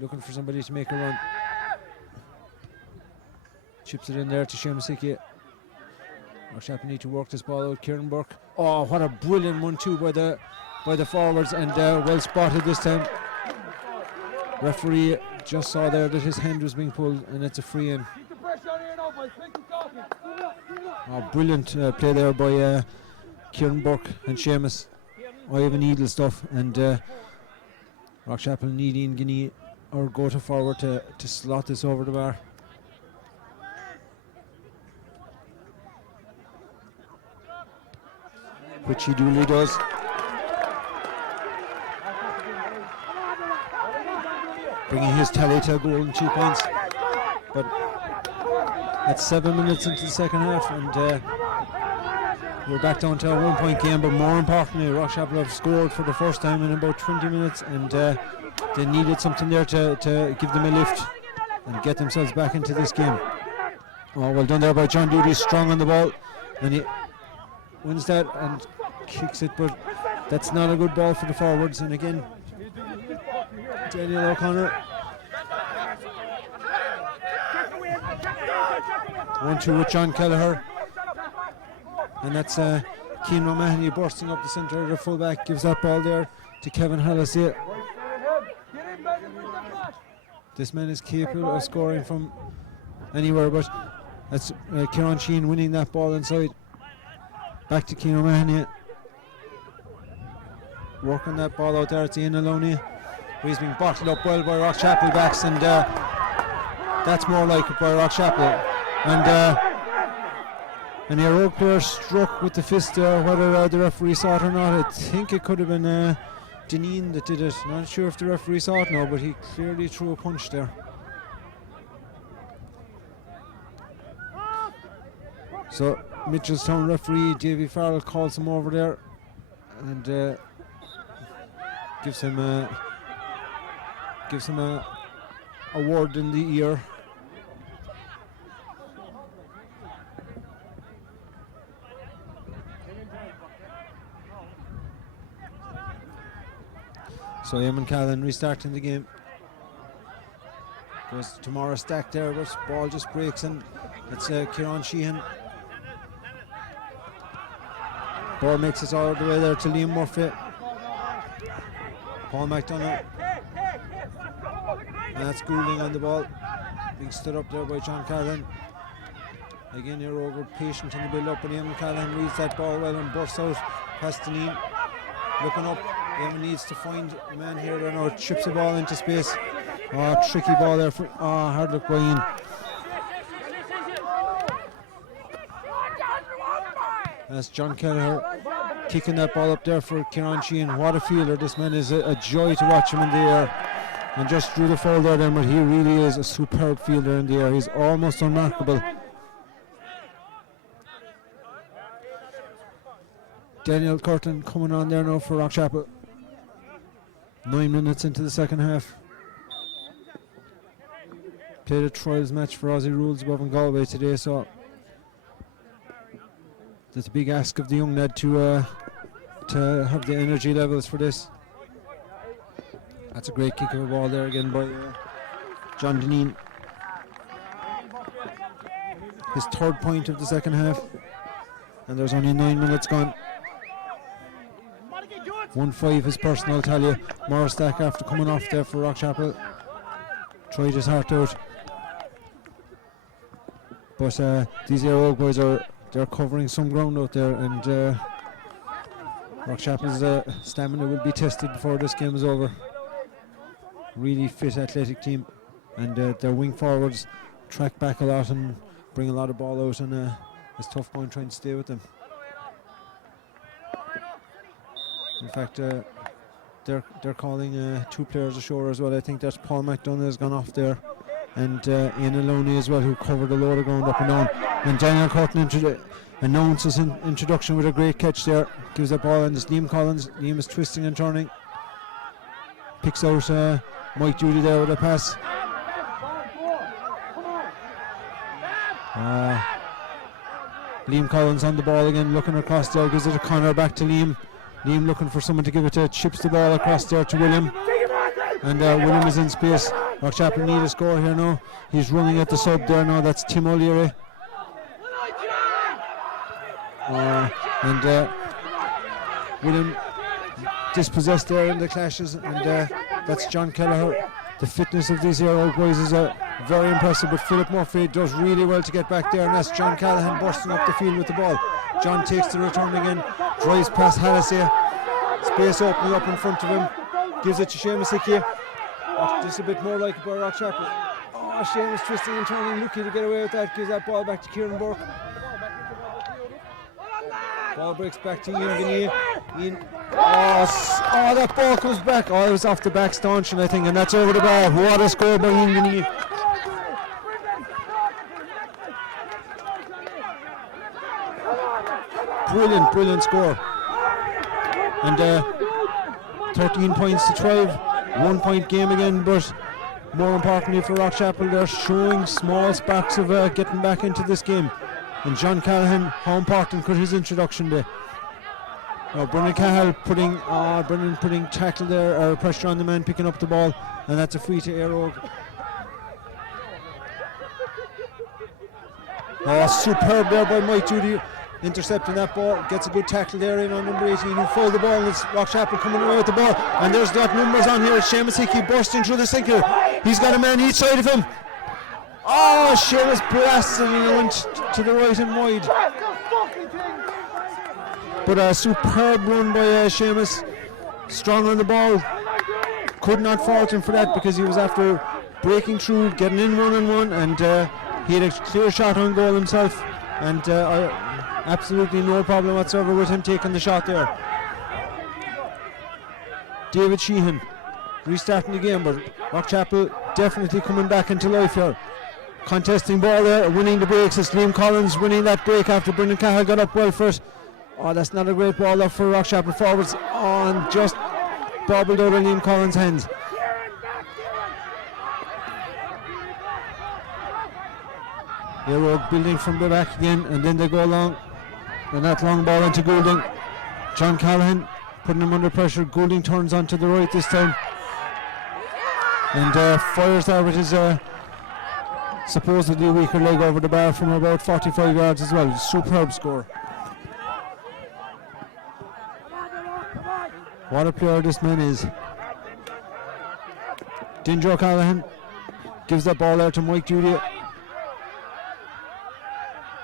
looking for somebody to make a run. Chips it in there to Seamus Hickey. Rockchapel need to work this ball out. Ciaran Burke. Oh, what a brilliant 1-2 by the forwards, and well spotted this time. Referee just saw there that his hand was being pulled, and it's a free in. Oh, brilliant play there by Ciaran Burke and Seamus. Eye of a needle stuff, and Rockchapel needing Guinea or go to forward to slot this over the bar. Which he duly does. Bringing his tally to a goal and 2 points. But that's 7 minutes into the second half, and we're back down to a 1 point game. But more importantly, Rockchapel have scored for the first time in about 20 minutes, and they needed something there to give them a lift and get themselves back into this game. Oh, well done there by John Doody, strong on the ball, and he wins that and kicks it, but that's not a good ball for the forwards. And again, Daniel O'Connor. 1-2 with John Kelleher, and that's Cian O'Mahony bursting up the centre. The fullback gives that ball there to Kevin Hallissey. This man is capable of scoring from anywhere, but that's Ciaran Sheehan winning that ball inside. Back to Cian O'Mahony. Working that ball out there. It's Ian Maloney. He's being bottled up well by Rockchapel backs, and that's more like it by Rockchapel. And an Eire Og player struck with the fist there, whether the referee saw it or not. I think it could have been Dineen that did it. Not sure if the referee saw it now, but he clearly threw a punch there. So Mitchelstown referee Davy Farrell calls him over there and gives him a word in the ear. So Eamon Callan restarting the game. Goes to Morris Stack there, but ball just breaks, and it's Ciaran Sheehan. Ball makes it all the way there to Liam Murphy. Paul McDonough. And that's Goulding on the ball. Being stood up there by John Callan. Again, Eire Og patient in the build up, and Eamon Callan reads that ball well and bursts out past Dineen. Looking up, Eamon needs to find a man here there now. Chips the ball into space. Oh, tricky ball there. Hard luck by Ian. That's John Kelleher kicking that ball up there for Ciaran Sheehan. What a fielder. This man is a joy to watch him in the air. And just drew the foul there then, but he really is a superb fielder in the air. He's almost unmarkable. Daniel Curtin coming on there now for Rockchapel. 9 minutes into the second half. Played a trials match for Aussie Rules above in Galway today, so that's a big ask of the young lad to have the energy levels for this. That's a great kick of a ball there again by John Dineen. His third point of the second half, and there's only 9 minutes gone. 1-5 his personal tally. Morris Stack, after coming off there for Rockchapel, tried his heart out, but these Eire Og boys they're covering some ground out there, and Rockchapel's stamina will be tested before this game is over. Really fit athletic team, and their wing forwards track back a lot and bring a lot of ball out, and it's tough going trying to stay with them. In fact, they're calling 2 players ashore as well. I think that's Paul McDonough has gone off there, and Ian Maloney as well, who covered a load of ground up and down. And Daniel Curtin announces introduction with a great catch there. Gives that ball, and it's Liam Collins. Liam is twisting and turning. picks out Mike Judy there with a pass. Liam Collins on the ball again, looking across there, gives it a corner back to Liam. Liam looking for someone to give it to, chips the ball across there to William. And William is in space. Rockchapel need a score here now. He's running at the sub there now, that's Tim O'Leary. And William dispossessed there in the clashes, and that's John Kelleher. The fitness of these Eire Og boys is very impressive, but Philip Murphy does really well to get back there, and that's John Callahan bursting up the field with the ball. John takes the return again, drives past Hallissey, space opening up in front of him, gives it to Seamus Hickey. Just a bit more like a Rockchapel. Oh, Seamus twisting and turning, lucky to get away with that, gives that ball back to Ciaran Burke. Ball breaks back to Ian Dineen. Ian, that ball comes back. Oh, it was off the back stanchion, I think, and that's over the bar. What a score by Ian Dineen. Brilliant score. And 13 points to 12. 1 point game again, but more importantly for Rockchapel, they're showing small sparks of getting back into this game. And John Callahan, how important could his introduction be? Brendan Cahill putting tackle there, or pressure on the man, picking up the ball, and that's a free to Eire Og. Superb there by Mike Judy, intercepting that ball, gets a good tackle there in on number 18, who fouled the ball, and it's Rockchapel coming away with the ball, and there's that numbers on here. Seamus Hickey bursting through the single. He's got a man each side of him. Seamus blasted, and he went to the right and wide. But a superb run by Seamus, strong on the ball. Could not fault him for that, because he was after breaking through, getting in 1-on-1, and he had a clear shot on goal himself, and absolutely no problem whatsoever with him taking the shot there. David Sheehan restarting the game, but Rockchapel definitely coming back into life here. Contesting ball there, winning the breaks. It's Liam Collins winning that break after Brendan Cahill got up well first. That's not a great ball up for Rockchapel forwards. And just bobbled out of Liam Collins' hands. Eire Og building from the back again, and then they go along. And that long ball into Goulding. John Callahan putting him under pressure. Goulding turns onto the right this time. And fires there with his supposedly weaker leg over the bar from about 45 yards as well. Superb score. What a player this man is. Dinjo Callahan gives that ball out to Mike Judy.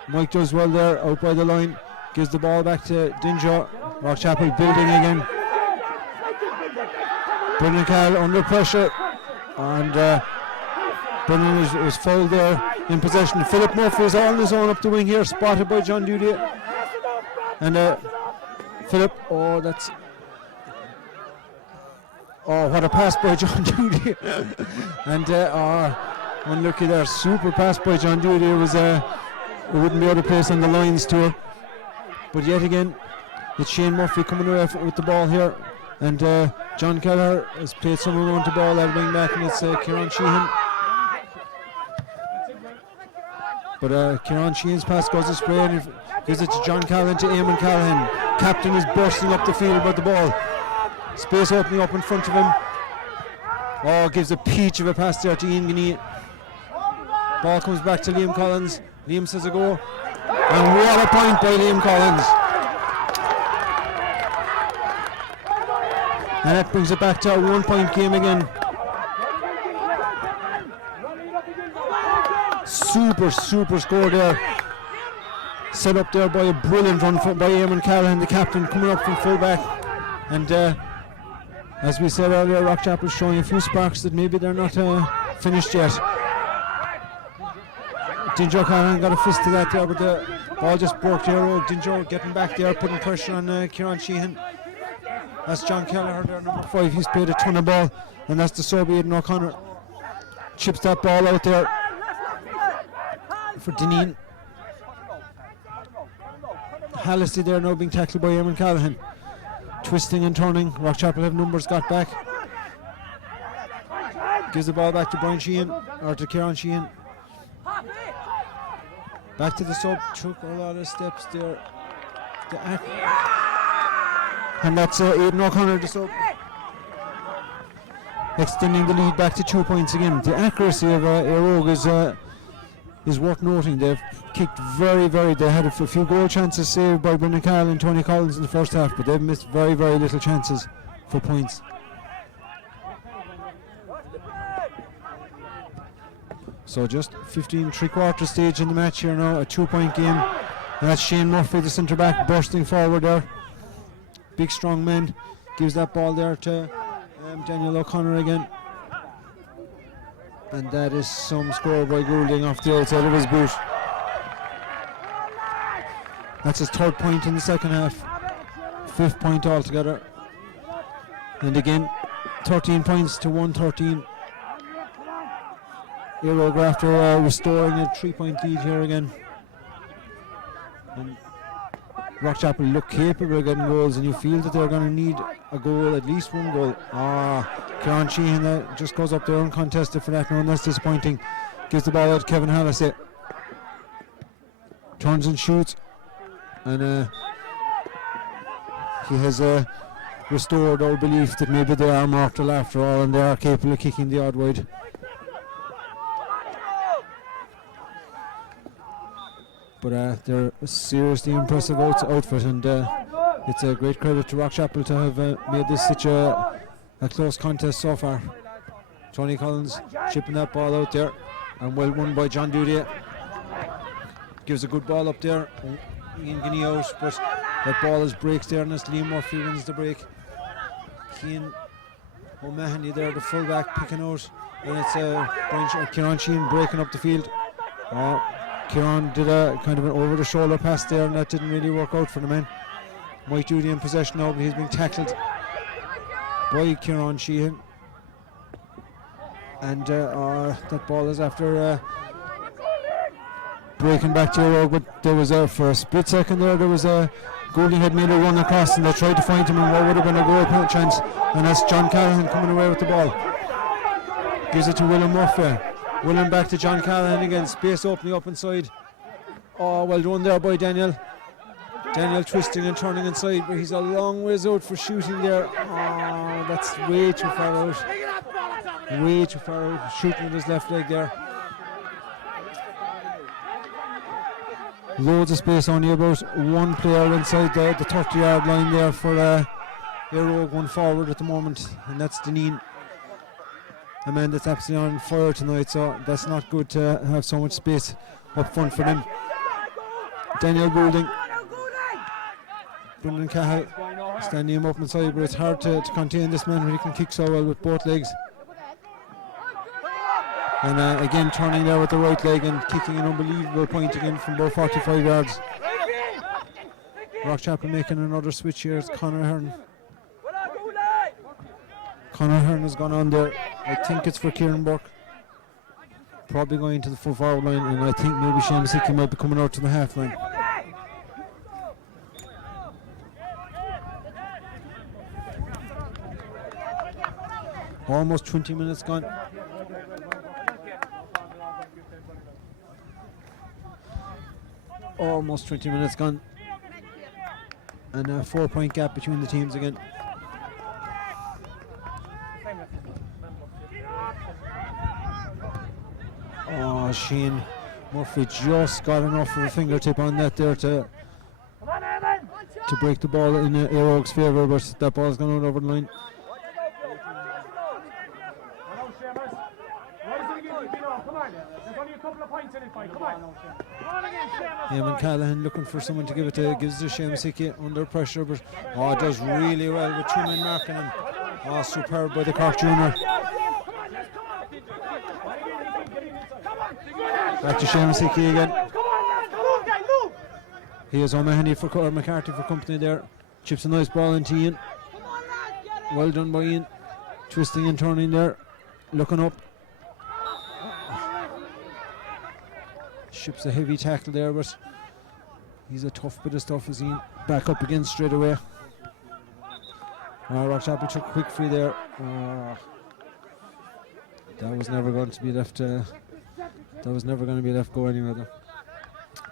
Mike does well there out by the line. Gives the ball back to Dinjo. Rockchapel building again. Brendan Cahill under pressure. And Brendan was fouled there in possession. Philip Murphy is all on his own up the wing here, spotted by John Judy. And Philip, what a pass by John Judy. And unlucky there, super pass by John Judy. It was it wouldn't be out of place on the Lions tour. But yet again, it's Shane Murphy coming away with the ball here. And John Kelleher has played someone on the ball at wing back, and it's Ciaran Sheehan. But Ciaran Sheehan's pass goes astray, and he gives it to John Callahan to Eamon Callahan. Captain is bursting up the field with the ball. Space opening up in front of him. Gives a peach of a pass there to Ian Dineen. Ball comes back to Liam Collins. Liam says a go. And what a point by Liam Collins. And that brings it back to a 1 point game again. Super score there. Set up there by a brilliant run by Eamon Callahan, the captain, coming up from full back. And as we said earlier, Rockchapel showing a few sparks that maybe they're not finished yet. Dinjo Callahan got a fist to that there, but the ball just broke there. Dinjo getting back there, putting pressure on Ciaran Sheehan. That's John Kelleher there, number 5. He's played a ton of ball, and that's the sub Aidan O'Connor. Chips that ball out there for Dineen. Hallissey there now being tackled by Eamon Callahan. Twisting and turning. Rockchapel have numbers got back. Gives the ball back to Brian Sheehan, or to Ciaran Sheehan. Back to the sub, took a lot of steps there. And that's Aidan O'Connor, the sub. Extending the lead back to 2 points again. The accuracy of Eire Og is worth noting. They've kicked very, they had a few goal chances saved by Brendan Carroll and Tony Collins in the first half, but they've missed very, little chances for points. So just 15 3/4 stage in the match here now, a 2-point game. And that's Shane Murphy, the centre back, bursting forward there. Big strong man, gives that ball there to Daniel O'Connor again. And that is some score by Goulding off the outside of his boot. That's his 3rd point in the second half. 5th point altogether. And again, 13 points to 113. Eire Og after restoring a 3-point lead here again. And Rockchapel look capable of getting goals, and you feel that they're going to need a goal, at least one goal. Ciaran Sheehan just goes up there uncontested for that now, and that's disappointing. Gives the ball out to Kevin Hallissey. Turns and shoots, and he has restored our belief that maybe they are mortal after all, and they are capable of kicking the odd wide. But they're a seriously impressive outfit, and it's a great credit to Rockchapel to have made this such a close contest so far. Tony Collins chipping that ball out there, and well won by John Dudier. Gives a good ball up there. Ian Guinea out, but that ball is breaks there, and it's Liam Murphy wins the break. Cian O'Mahony there, the fullback, picking out, and it's Ciaran Sheehan breaking up the field. Ciaran did a kind of an over-the-shoulder pass there, and that didn't really work out for the man. Mike Duty in possession now, but he's being tackled by Ciaran Sheehan. And that ball is after breaking back to Eire Og, but there was for a split second there was Goulding had made a run across, and they tried to find him, and what would have been a goal chance, and that's John Callahan coming away with the ball. Gives it to William Murphy. William back to John Callahan again, space opening up inside. Oh, well done there by Daniel. Daniel twisting and turning inside, but he's a long ways out for shooting there. Oh, that's way too far out. Way too far out, shooting with his left leg there. Loads of space, only about one player inside the 30-yard line there for Eire Og, one forward at the moment, and that's Dineen. A man that's absolutely on fire tonight, so that's not good to have so much space up front for them. Daniel Goulding, Brendan Cahill standing him up inside, but it's hard to contain this man when he can kick so well with both legs. And again turning there with the right leg and kicking an unbelievable point again from about 45 yards. Rockchapel making another switch here. It's Conor Hearn. Conor Hearn has gone on there. I think it's for Kieran Burke. Probably going to the full forward line, and I think maybe Seamus Hickey might be coming out to the half line. Almost 20 minutes gone. Almost 20 minutes gone. And a 4-point gap between the teams again. Oh, Shane Murphy just got enough of a fingertip on that there to break the ball in Eire Og's favour, but that ball's gone out over the line. Eamon Callahan looking for someone to give it to, gives it to Seamus Hickey under pressure, but does really well with 2 men marking him. Superb by the Cork junior. Back to Seamus Hickey again. Here's O'Mahony for McCarthy for company there. Chips a nice ball into Ian. Well done by Ian. Twisting and turning there. Looking up. Ships a heavy tackle there, but he's a tough bit of stuff as Ian. Back up again straight away. Rockchapel took a quick free there. That was never going to be left. That was never going to be left go anywhere though.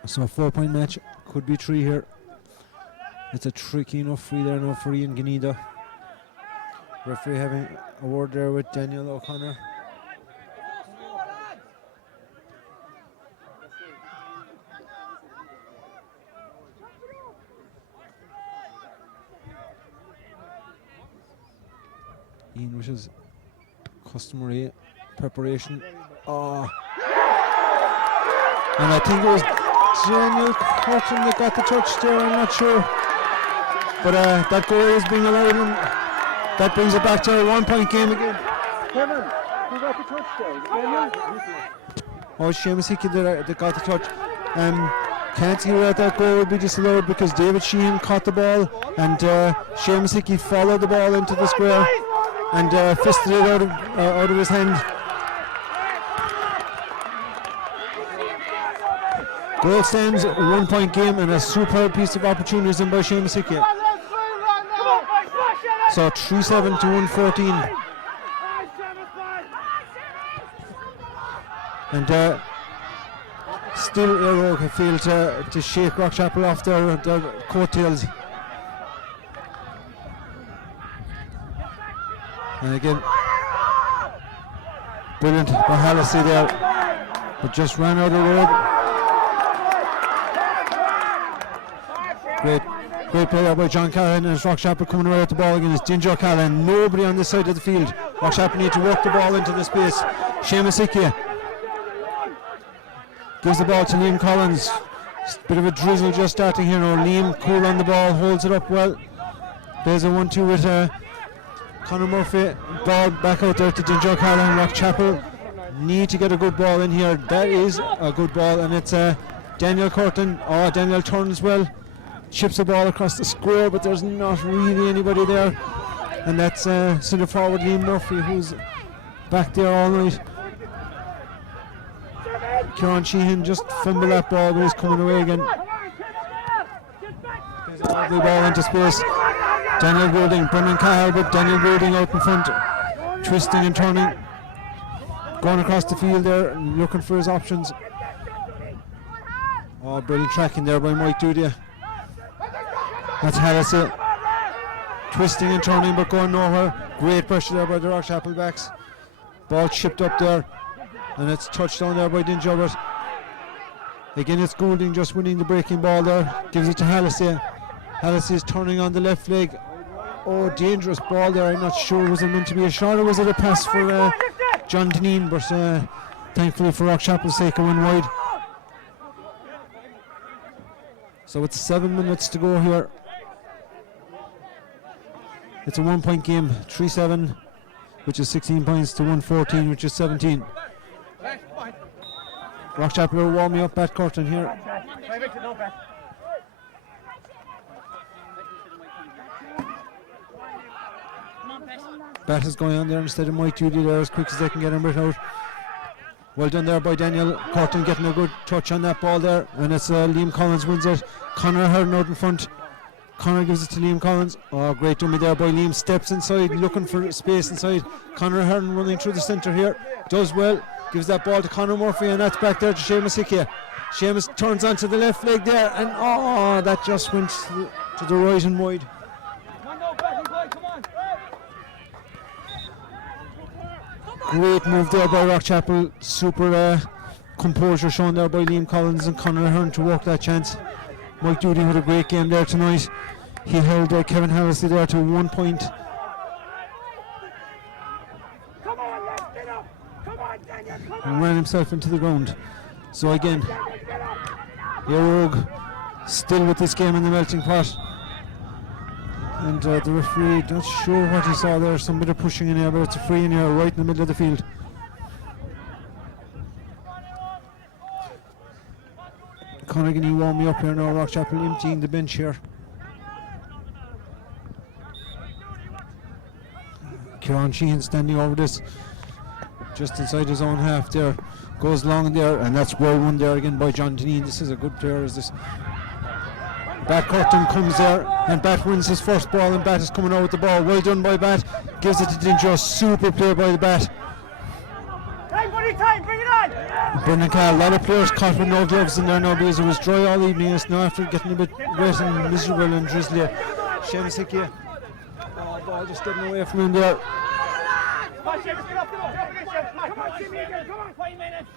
So a 4-point match, could be 3 here. It's a tricky enough free there now for Ian Gnida. Referee having a word there with Daniel O'Connor. Ian wishes customary preparation. Oh. And I think it was Daniel Curtin that got the touch there, I'm not sure. But that goal is being allowed, and that brings it back to a 1-point game again. Kevin, who got the touch there? Oh, Seamus Hickey that got the touch. Can't see whether that goal would be disallowed because David Sheehan caught the ball and Seamus Hickey followed the ball into the square and fisted it out of his hand. Goal stands, 1-point game, and a superb piece of opportunism by Seamus Hickey. So 3-7 to 114. And still Eire Og have failed to shake Rockchapel off their coattails. And again, brilliant by Hallissey there, but just ran out of the road. Great play there by John Callahan, and it's Rockchapel coming away with the ball again. It's Dinjo Callahan, nobody on this side of the field. Rockchapel need to work the ball into the space. Seamus Hickey gives the ball to Liam Collins. Bit of a drizzle just starting here now. Liam cool on the ball, holds it up well. Plays a 1-2 with Conor Murphy. Ball back out there to Dinjo Callahan. Rockchapel need to get a good ball in here. That is a good ball, and it's Daniel Curtin. Oh, Daniel turns well. Chips the ball across the square, but there's not really anybody there. And that's centre forward Liam Murphy, who's back there all night. Ciaran Sheehan just fumbled that ball, but he's coming away again. Plays a lovely ball into space. Daniel Goulding, Brendan Cahill, but Daniel Goulding out in front, twisting and turning, going across the field there, looking for his options. Oh, brilliant tracking there by Mike Dudia. That's Hallissey, twisting and turning but going nowhere. Great pressure there by the Rockchapel backs. Ball chipped up there, and it's touched down there by Dinjo. But again, it's Goulding just winning the breaking ball there. Gives it to Hallissey. Hallissey is turning on the left leg. Oh, dangerous ball there. I'm not sure, was it meant to be a shot or was it a pass for John Dineen? But thankfully for Rockchapel's sake, it went wide. So it's 7 minutes to go here. It's a 1-point game, 3-7, which is 16 points to 114, which is 17. Rockchapel are warming up at Curtin here. Bat is going on there instead of Mike Judy there as quick as they can get him right out. Well done there by Daniel Curtin, getting a good touch on that ball there, and it's Liam Collins wins it. Conor Hearn out in front. Conor gives it to Liam Collins. Oh, great dummy there by Liam. Steps inside, looking for space inside. Conor Hearn running through the centre here. Does well. Gives that ball to Conor Murphy, and that's back there to Seamus Hickey. Seamus turns onto the left leg there, and that just went to the right and wide. Great move there by Rockchapel. Super composure shown there by Liam Collins and Conor Hearn to walk that chance. Mike Duty had a great game there tonight. He held Kevin Hallissey there to 1 point. And ran himself into the ground. So again, Eire Og still with this game in the melting pot. And the referee, not sure what he saw there, some bit of pushing in here, but it's a free in here right in the middle of the field. Conagany warm me up here now. Rockchapel emptying the bench here. Ciaran Sheehan standing over this, just inside his own half there. Goes long there, and that's well won there again by John Dineen. This is a good player. Is this? Bat Curtin comes there, and Bat wins his first ball, and Bat is coming out with the ball. Well done by Bat. Gives it to Dinjo. Super play by the Bat. Brendan Carr, a lot of players caught with no gloves in there now because it was dry all evening. It's now after getting a bit wet and miserable and drizzly. Seamus Hickey, ball just getting away from him there.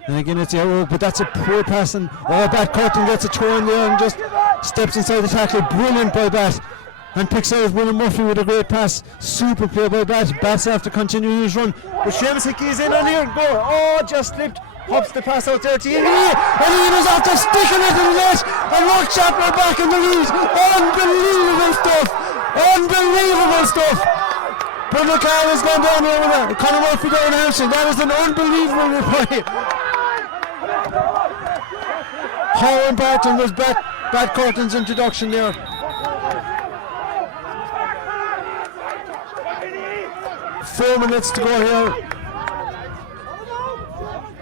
And again it's Eire Og, but that's a poor pass, and Bat Curtin gets a throw in there and just steps inside the tackle. Brilliant by Bat, and picks out William Murphy with a great pass. Super play by Bat. Bat's after continuing his run, but Seamus Hickey is in on here. Go! Just slipped. Hops the pass out there to Ian, and Ian is after sticking it in the net, and Rockchapel are back in the lead. Unbelievable stuff! Unbelievable stuff! Brendan Carr is going down here with it. Conor Murphy down Hallissey. That is an unbelievable play. How important was Bat Curtin's introduction there? Four minutes to go here.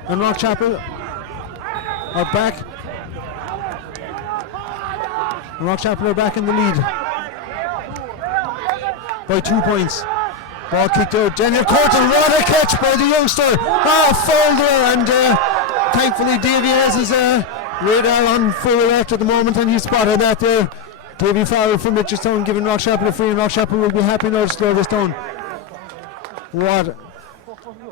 And Rockchapel are back. Rockchapel are back in the lead by 2 points. Ball kicked out. Daniel Goulding, what a catch by the youngster. Foul there, and thankfully Davy has his radar on full alert at the moment, and he spotted that there. Davy Farrell from Mitchelstown giving Rockchapel a free, and Rockchapel will be happy now to slow this down. What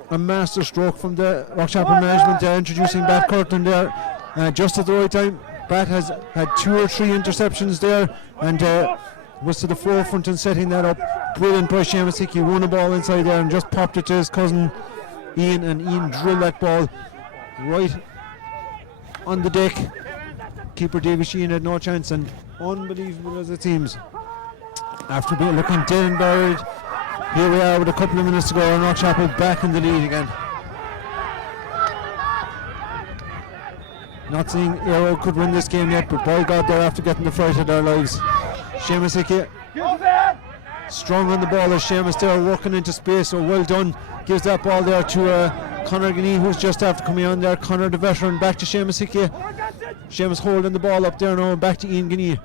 a master stroke from the Rockchapel management there, introducing Bat Curtin there just at the right time. Bat has had 2 or 3 interceptions there, and was to the forefront in setting that up. Brilliant by Seamus Hickey, won a ball inside there and just popped it to his cousin Ian, and Ian drilled that ball right on the deck. Keeper David Sheehan had no chance, and unbelievable as it seems. After being looking dead and buried, here we are with a couple of minutes to go, and Rockchapel back in the lead again. Not saying Eire Og could win this game yet, but by God, they're after getting the fright of their lives. Seamus Hickey, strong on the ball as Seamus there, working into space, so well done. Gives that ball there to Conor Dineen, who's just after coming on there. Conor the veteran, back to Seamus Hickey. Seamus holding the ball up there now, and back to Ian Guinea.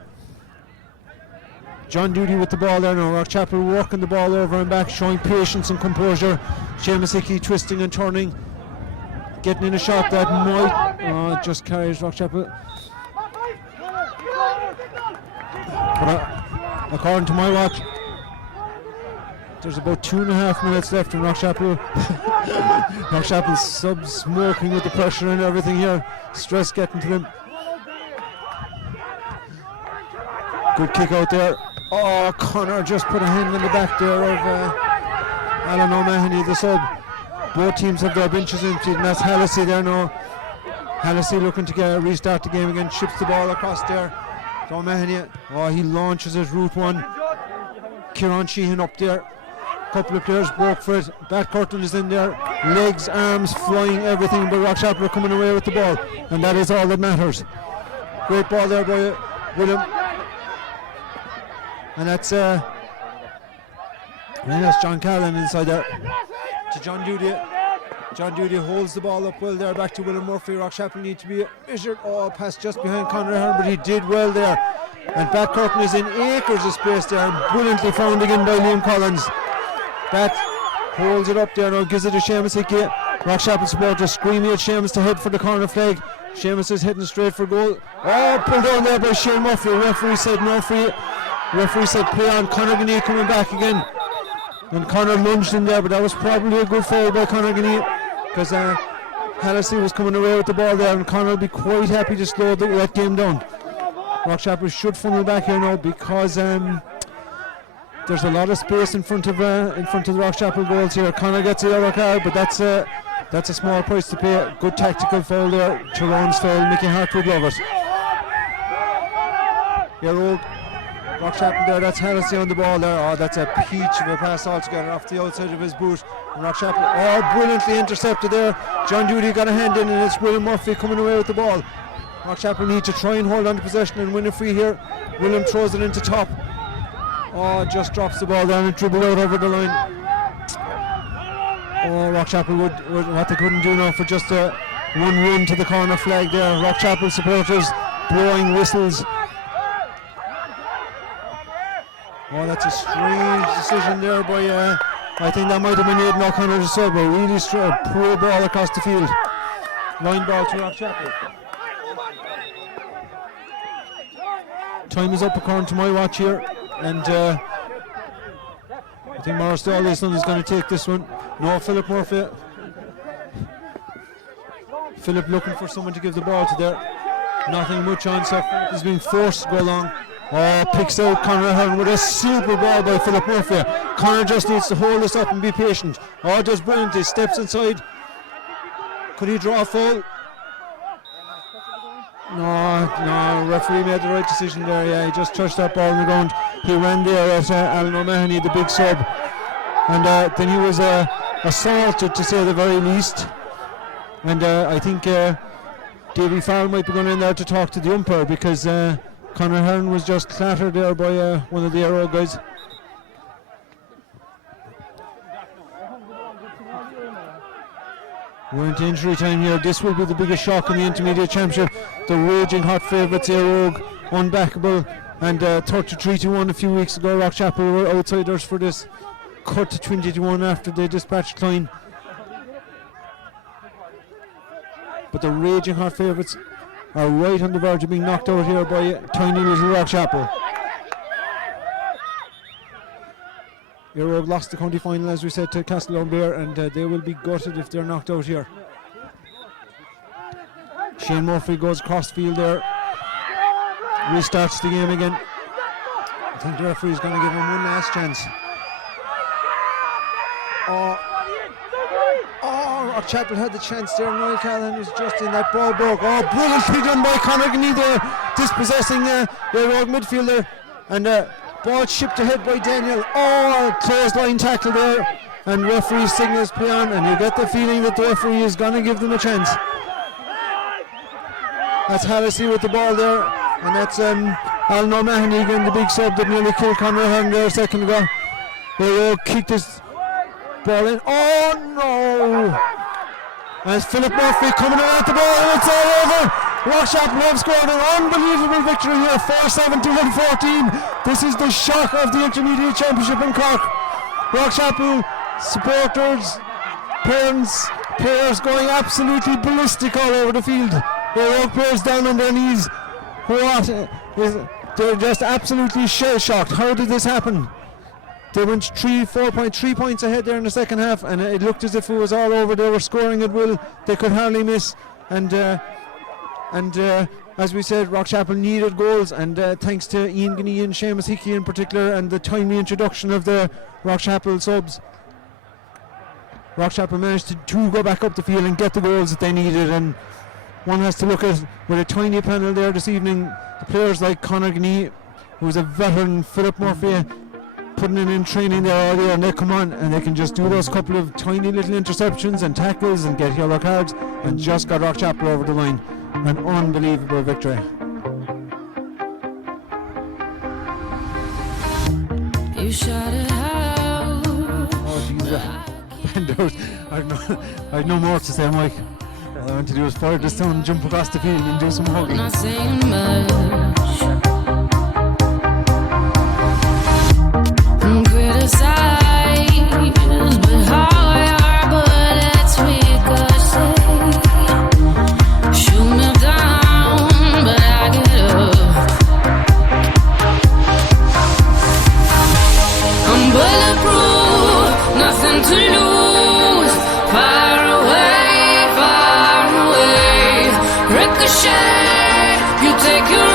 John Duty with the ball there now. Rockchapel working the ball over and back, showing patience and composure. Seamus Hickey twisting and turning, getting in a shot that might just carries Rockchapel. But according to my watch, there's about 2.5 minutes left in Rockchapel. Rockchapel's sub-smoking with the pressure and everything here. Stress getting to them. Good kick out there. Conor just put a hand in the back there of Alan O'Mahony, the sub. Both teams have their benches emptied, and that's Hallissey there now. Hallissey looking to restart the game again. Chips the ball across there. O'Mahony, he launches his route one. Ciaran Sheehan up there. Couple of players broke for it. Bat Curtin is in there. Legs, arms, flying, everything, but Rockchapel are coming away with the ball, and that is all that matters. Great ball there by William. And that's John Callan inside there to John Duty. John Duty holds the ball up well there, back to William Murphy. Rockchapel need to be measured. Pass just behind Conor Ahern, but he did well there. And Bat Curtin is in acres of space there, and brilliantly found again by Liam Collins. Bat holds it up there now, gives it to Seamus Hickey. Rockchapel supporters screaming at Seamus to head for the corner flag. Seamus is heading straight for goal. Pulled down there by Shane Murphy. Referee said no free. Referee said play on. Conor Guinea coming back again, and Conor lunged in there, but that was probably a good foul by Conor Guinea, because Hallissey was coming away with the ball there, and Conor will be quite happy to slow that game down. Rockchapel should funnel back here now, because there's a lot of space in front of the Rockchapel goals here. Conor gets a yellow card, but that's a small price to pay. Good tactical foul there. Tyrone's foul. Mickey Hart would love it. Eire Og, Rockchapel there, that's Hallissey on the ball there. That's a peach of a pass altogether off the outside of his boot. And Rockchapel, brilliantly intercepted there. John Duty got a hand in, and it's William Murphy coming away with the ball. Rockchapel need to try and hold on to possession and win a free here. William throws it into top. Just drops the ball down and dribbled out over the line. Rockchapel would what they couldn't do now for just one run to the corner flag there. Rockchapel supporters blowing whistles. That's a strange decision there by I think that might have been Aidan O'Connor to sub. A really poor ball across the field. Line ball to Rockchapel. Time is up according to my watch here, and I think Morris Dawleyson is going to take this one. No, Philip Murphy. Philip looking for someone to give the ball to there. Nothing much on, so he's being forced to go long. Oh, picks out Conor Ahern with a super ball by Philip Murphy. Conor just needs to hold this up and be patient. Oh, does brilliantly, steps inside. Could he draw a foul? No, referee made the right decision there. Yeah, he just touched that ball on the ground. He ran there at Alan O'Mahony, the big sub, and then he was assaulted, to say the very least. And I think Davy Farrell might be going in there to talk to the umpire, because Conor Ahern was just clattered there by one of the Eire Og guys. We're into injury time here. This will be the biggest shock in the Intermediate Championship. The raging hot favourites, Eire Og, unbackable, and 33-1 a few weeks ago. Rockchapel were outsiders for this, cut to 20-1 after they dispatched Clyne. But the raging hot favourites are right on the verge of being knocked out here by tiny little Rockchapel. Eire Og lost the county final, as we said, to Castletownbere, and they will be gutted if they're knocked out here. Shane Murphy goes across the field there, restarts the game again. I think the referee is going to give him one last chance. Rockchapel had the chance there. Niall Callahan was just in, that ball broke. Oh, brilliantly done by Conor Gurney there, dispossessing the Eire Og midfielder, and ball chipped ahead by Daniel. Oh, clothesline tackle there, and referee signals play on, and you get the feeling that the referee is going to give them a chance. That's Hallissey with the ball there, and that's Alan O'Mahony again, the big sub that nearly killed Conor Ahern there a second ago. Eire Og kicked this ball in. Oh no! As Philip Murphy coming around the ball, and it's all over. Rockchapel have scored an unbelievable victory here, 4-7 to 114. This is the shock of the Intermediate Championship in Cork. Rockchapel supporters, parents, players going absolutely ballistic all over the field. Eire Og players down on their knees. They're just absolutely shell-shocked. How did this happen? They went 3 points ahead there in the second half, and it looked as if it was all over. They were scoring at will. They could hardly miss, and as we said, Rockchapel needed goals, and thanks to Ian Guinea and Seamus Hickey in particular, and the timely introduction of the Rockchapel subs, Rockchapel managed to go back up the field and get the goals that they needed. And one has to look at, with a tiny panel there this evening, the players like Conor Gurney, who's a veteran, Philip Murphy, putting in training there all year, and they come on and they can just do those couple of tiny little interceptions and tackles and get yellow cards, and just got Rockchapel over the line. An unbelievable victory. You shot it out. Oh Jesus. I've no more to say, Mike. All I want to do is fire this down, jump across the field and do some hugging. Not saying much. Criticize, but how our bullets ricochet. Shoot me down, but I get up. I'm bulletproof, nothing to lose. Far away, ricochet. You take your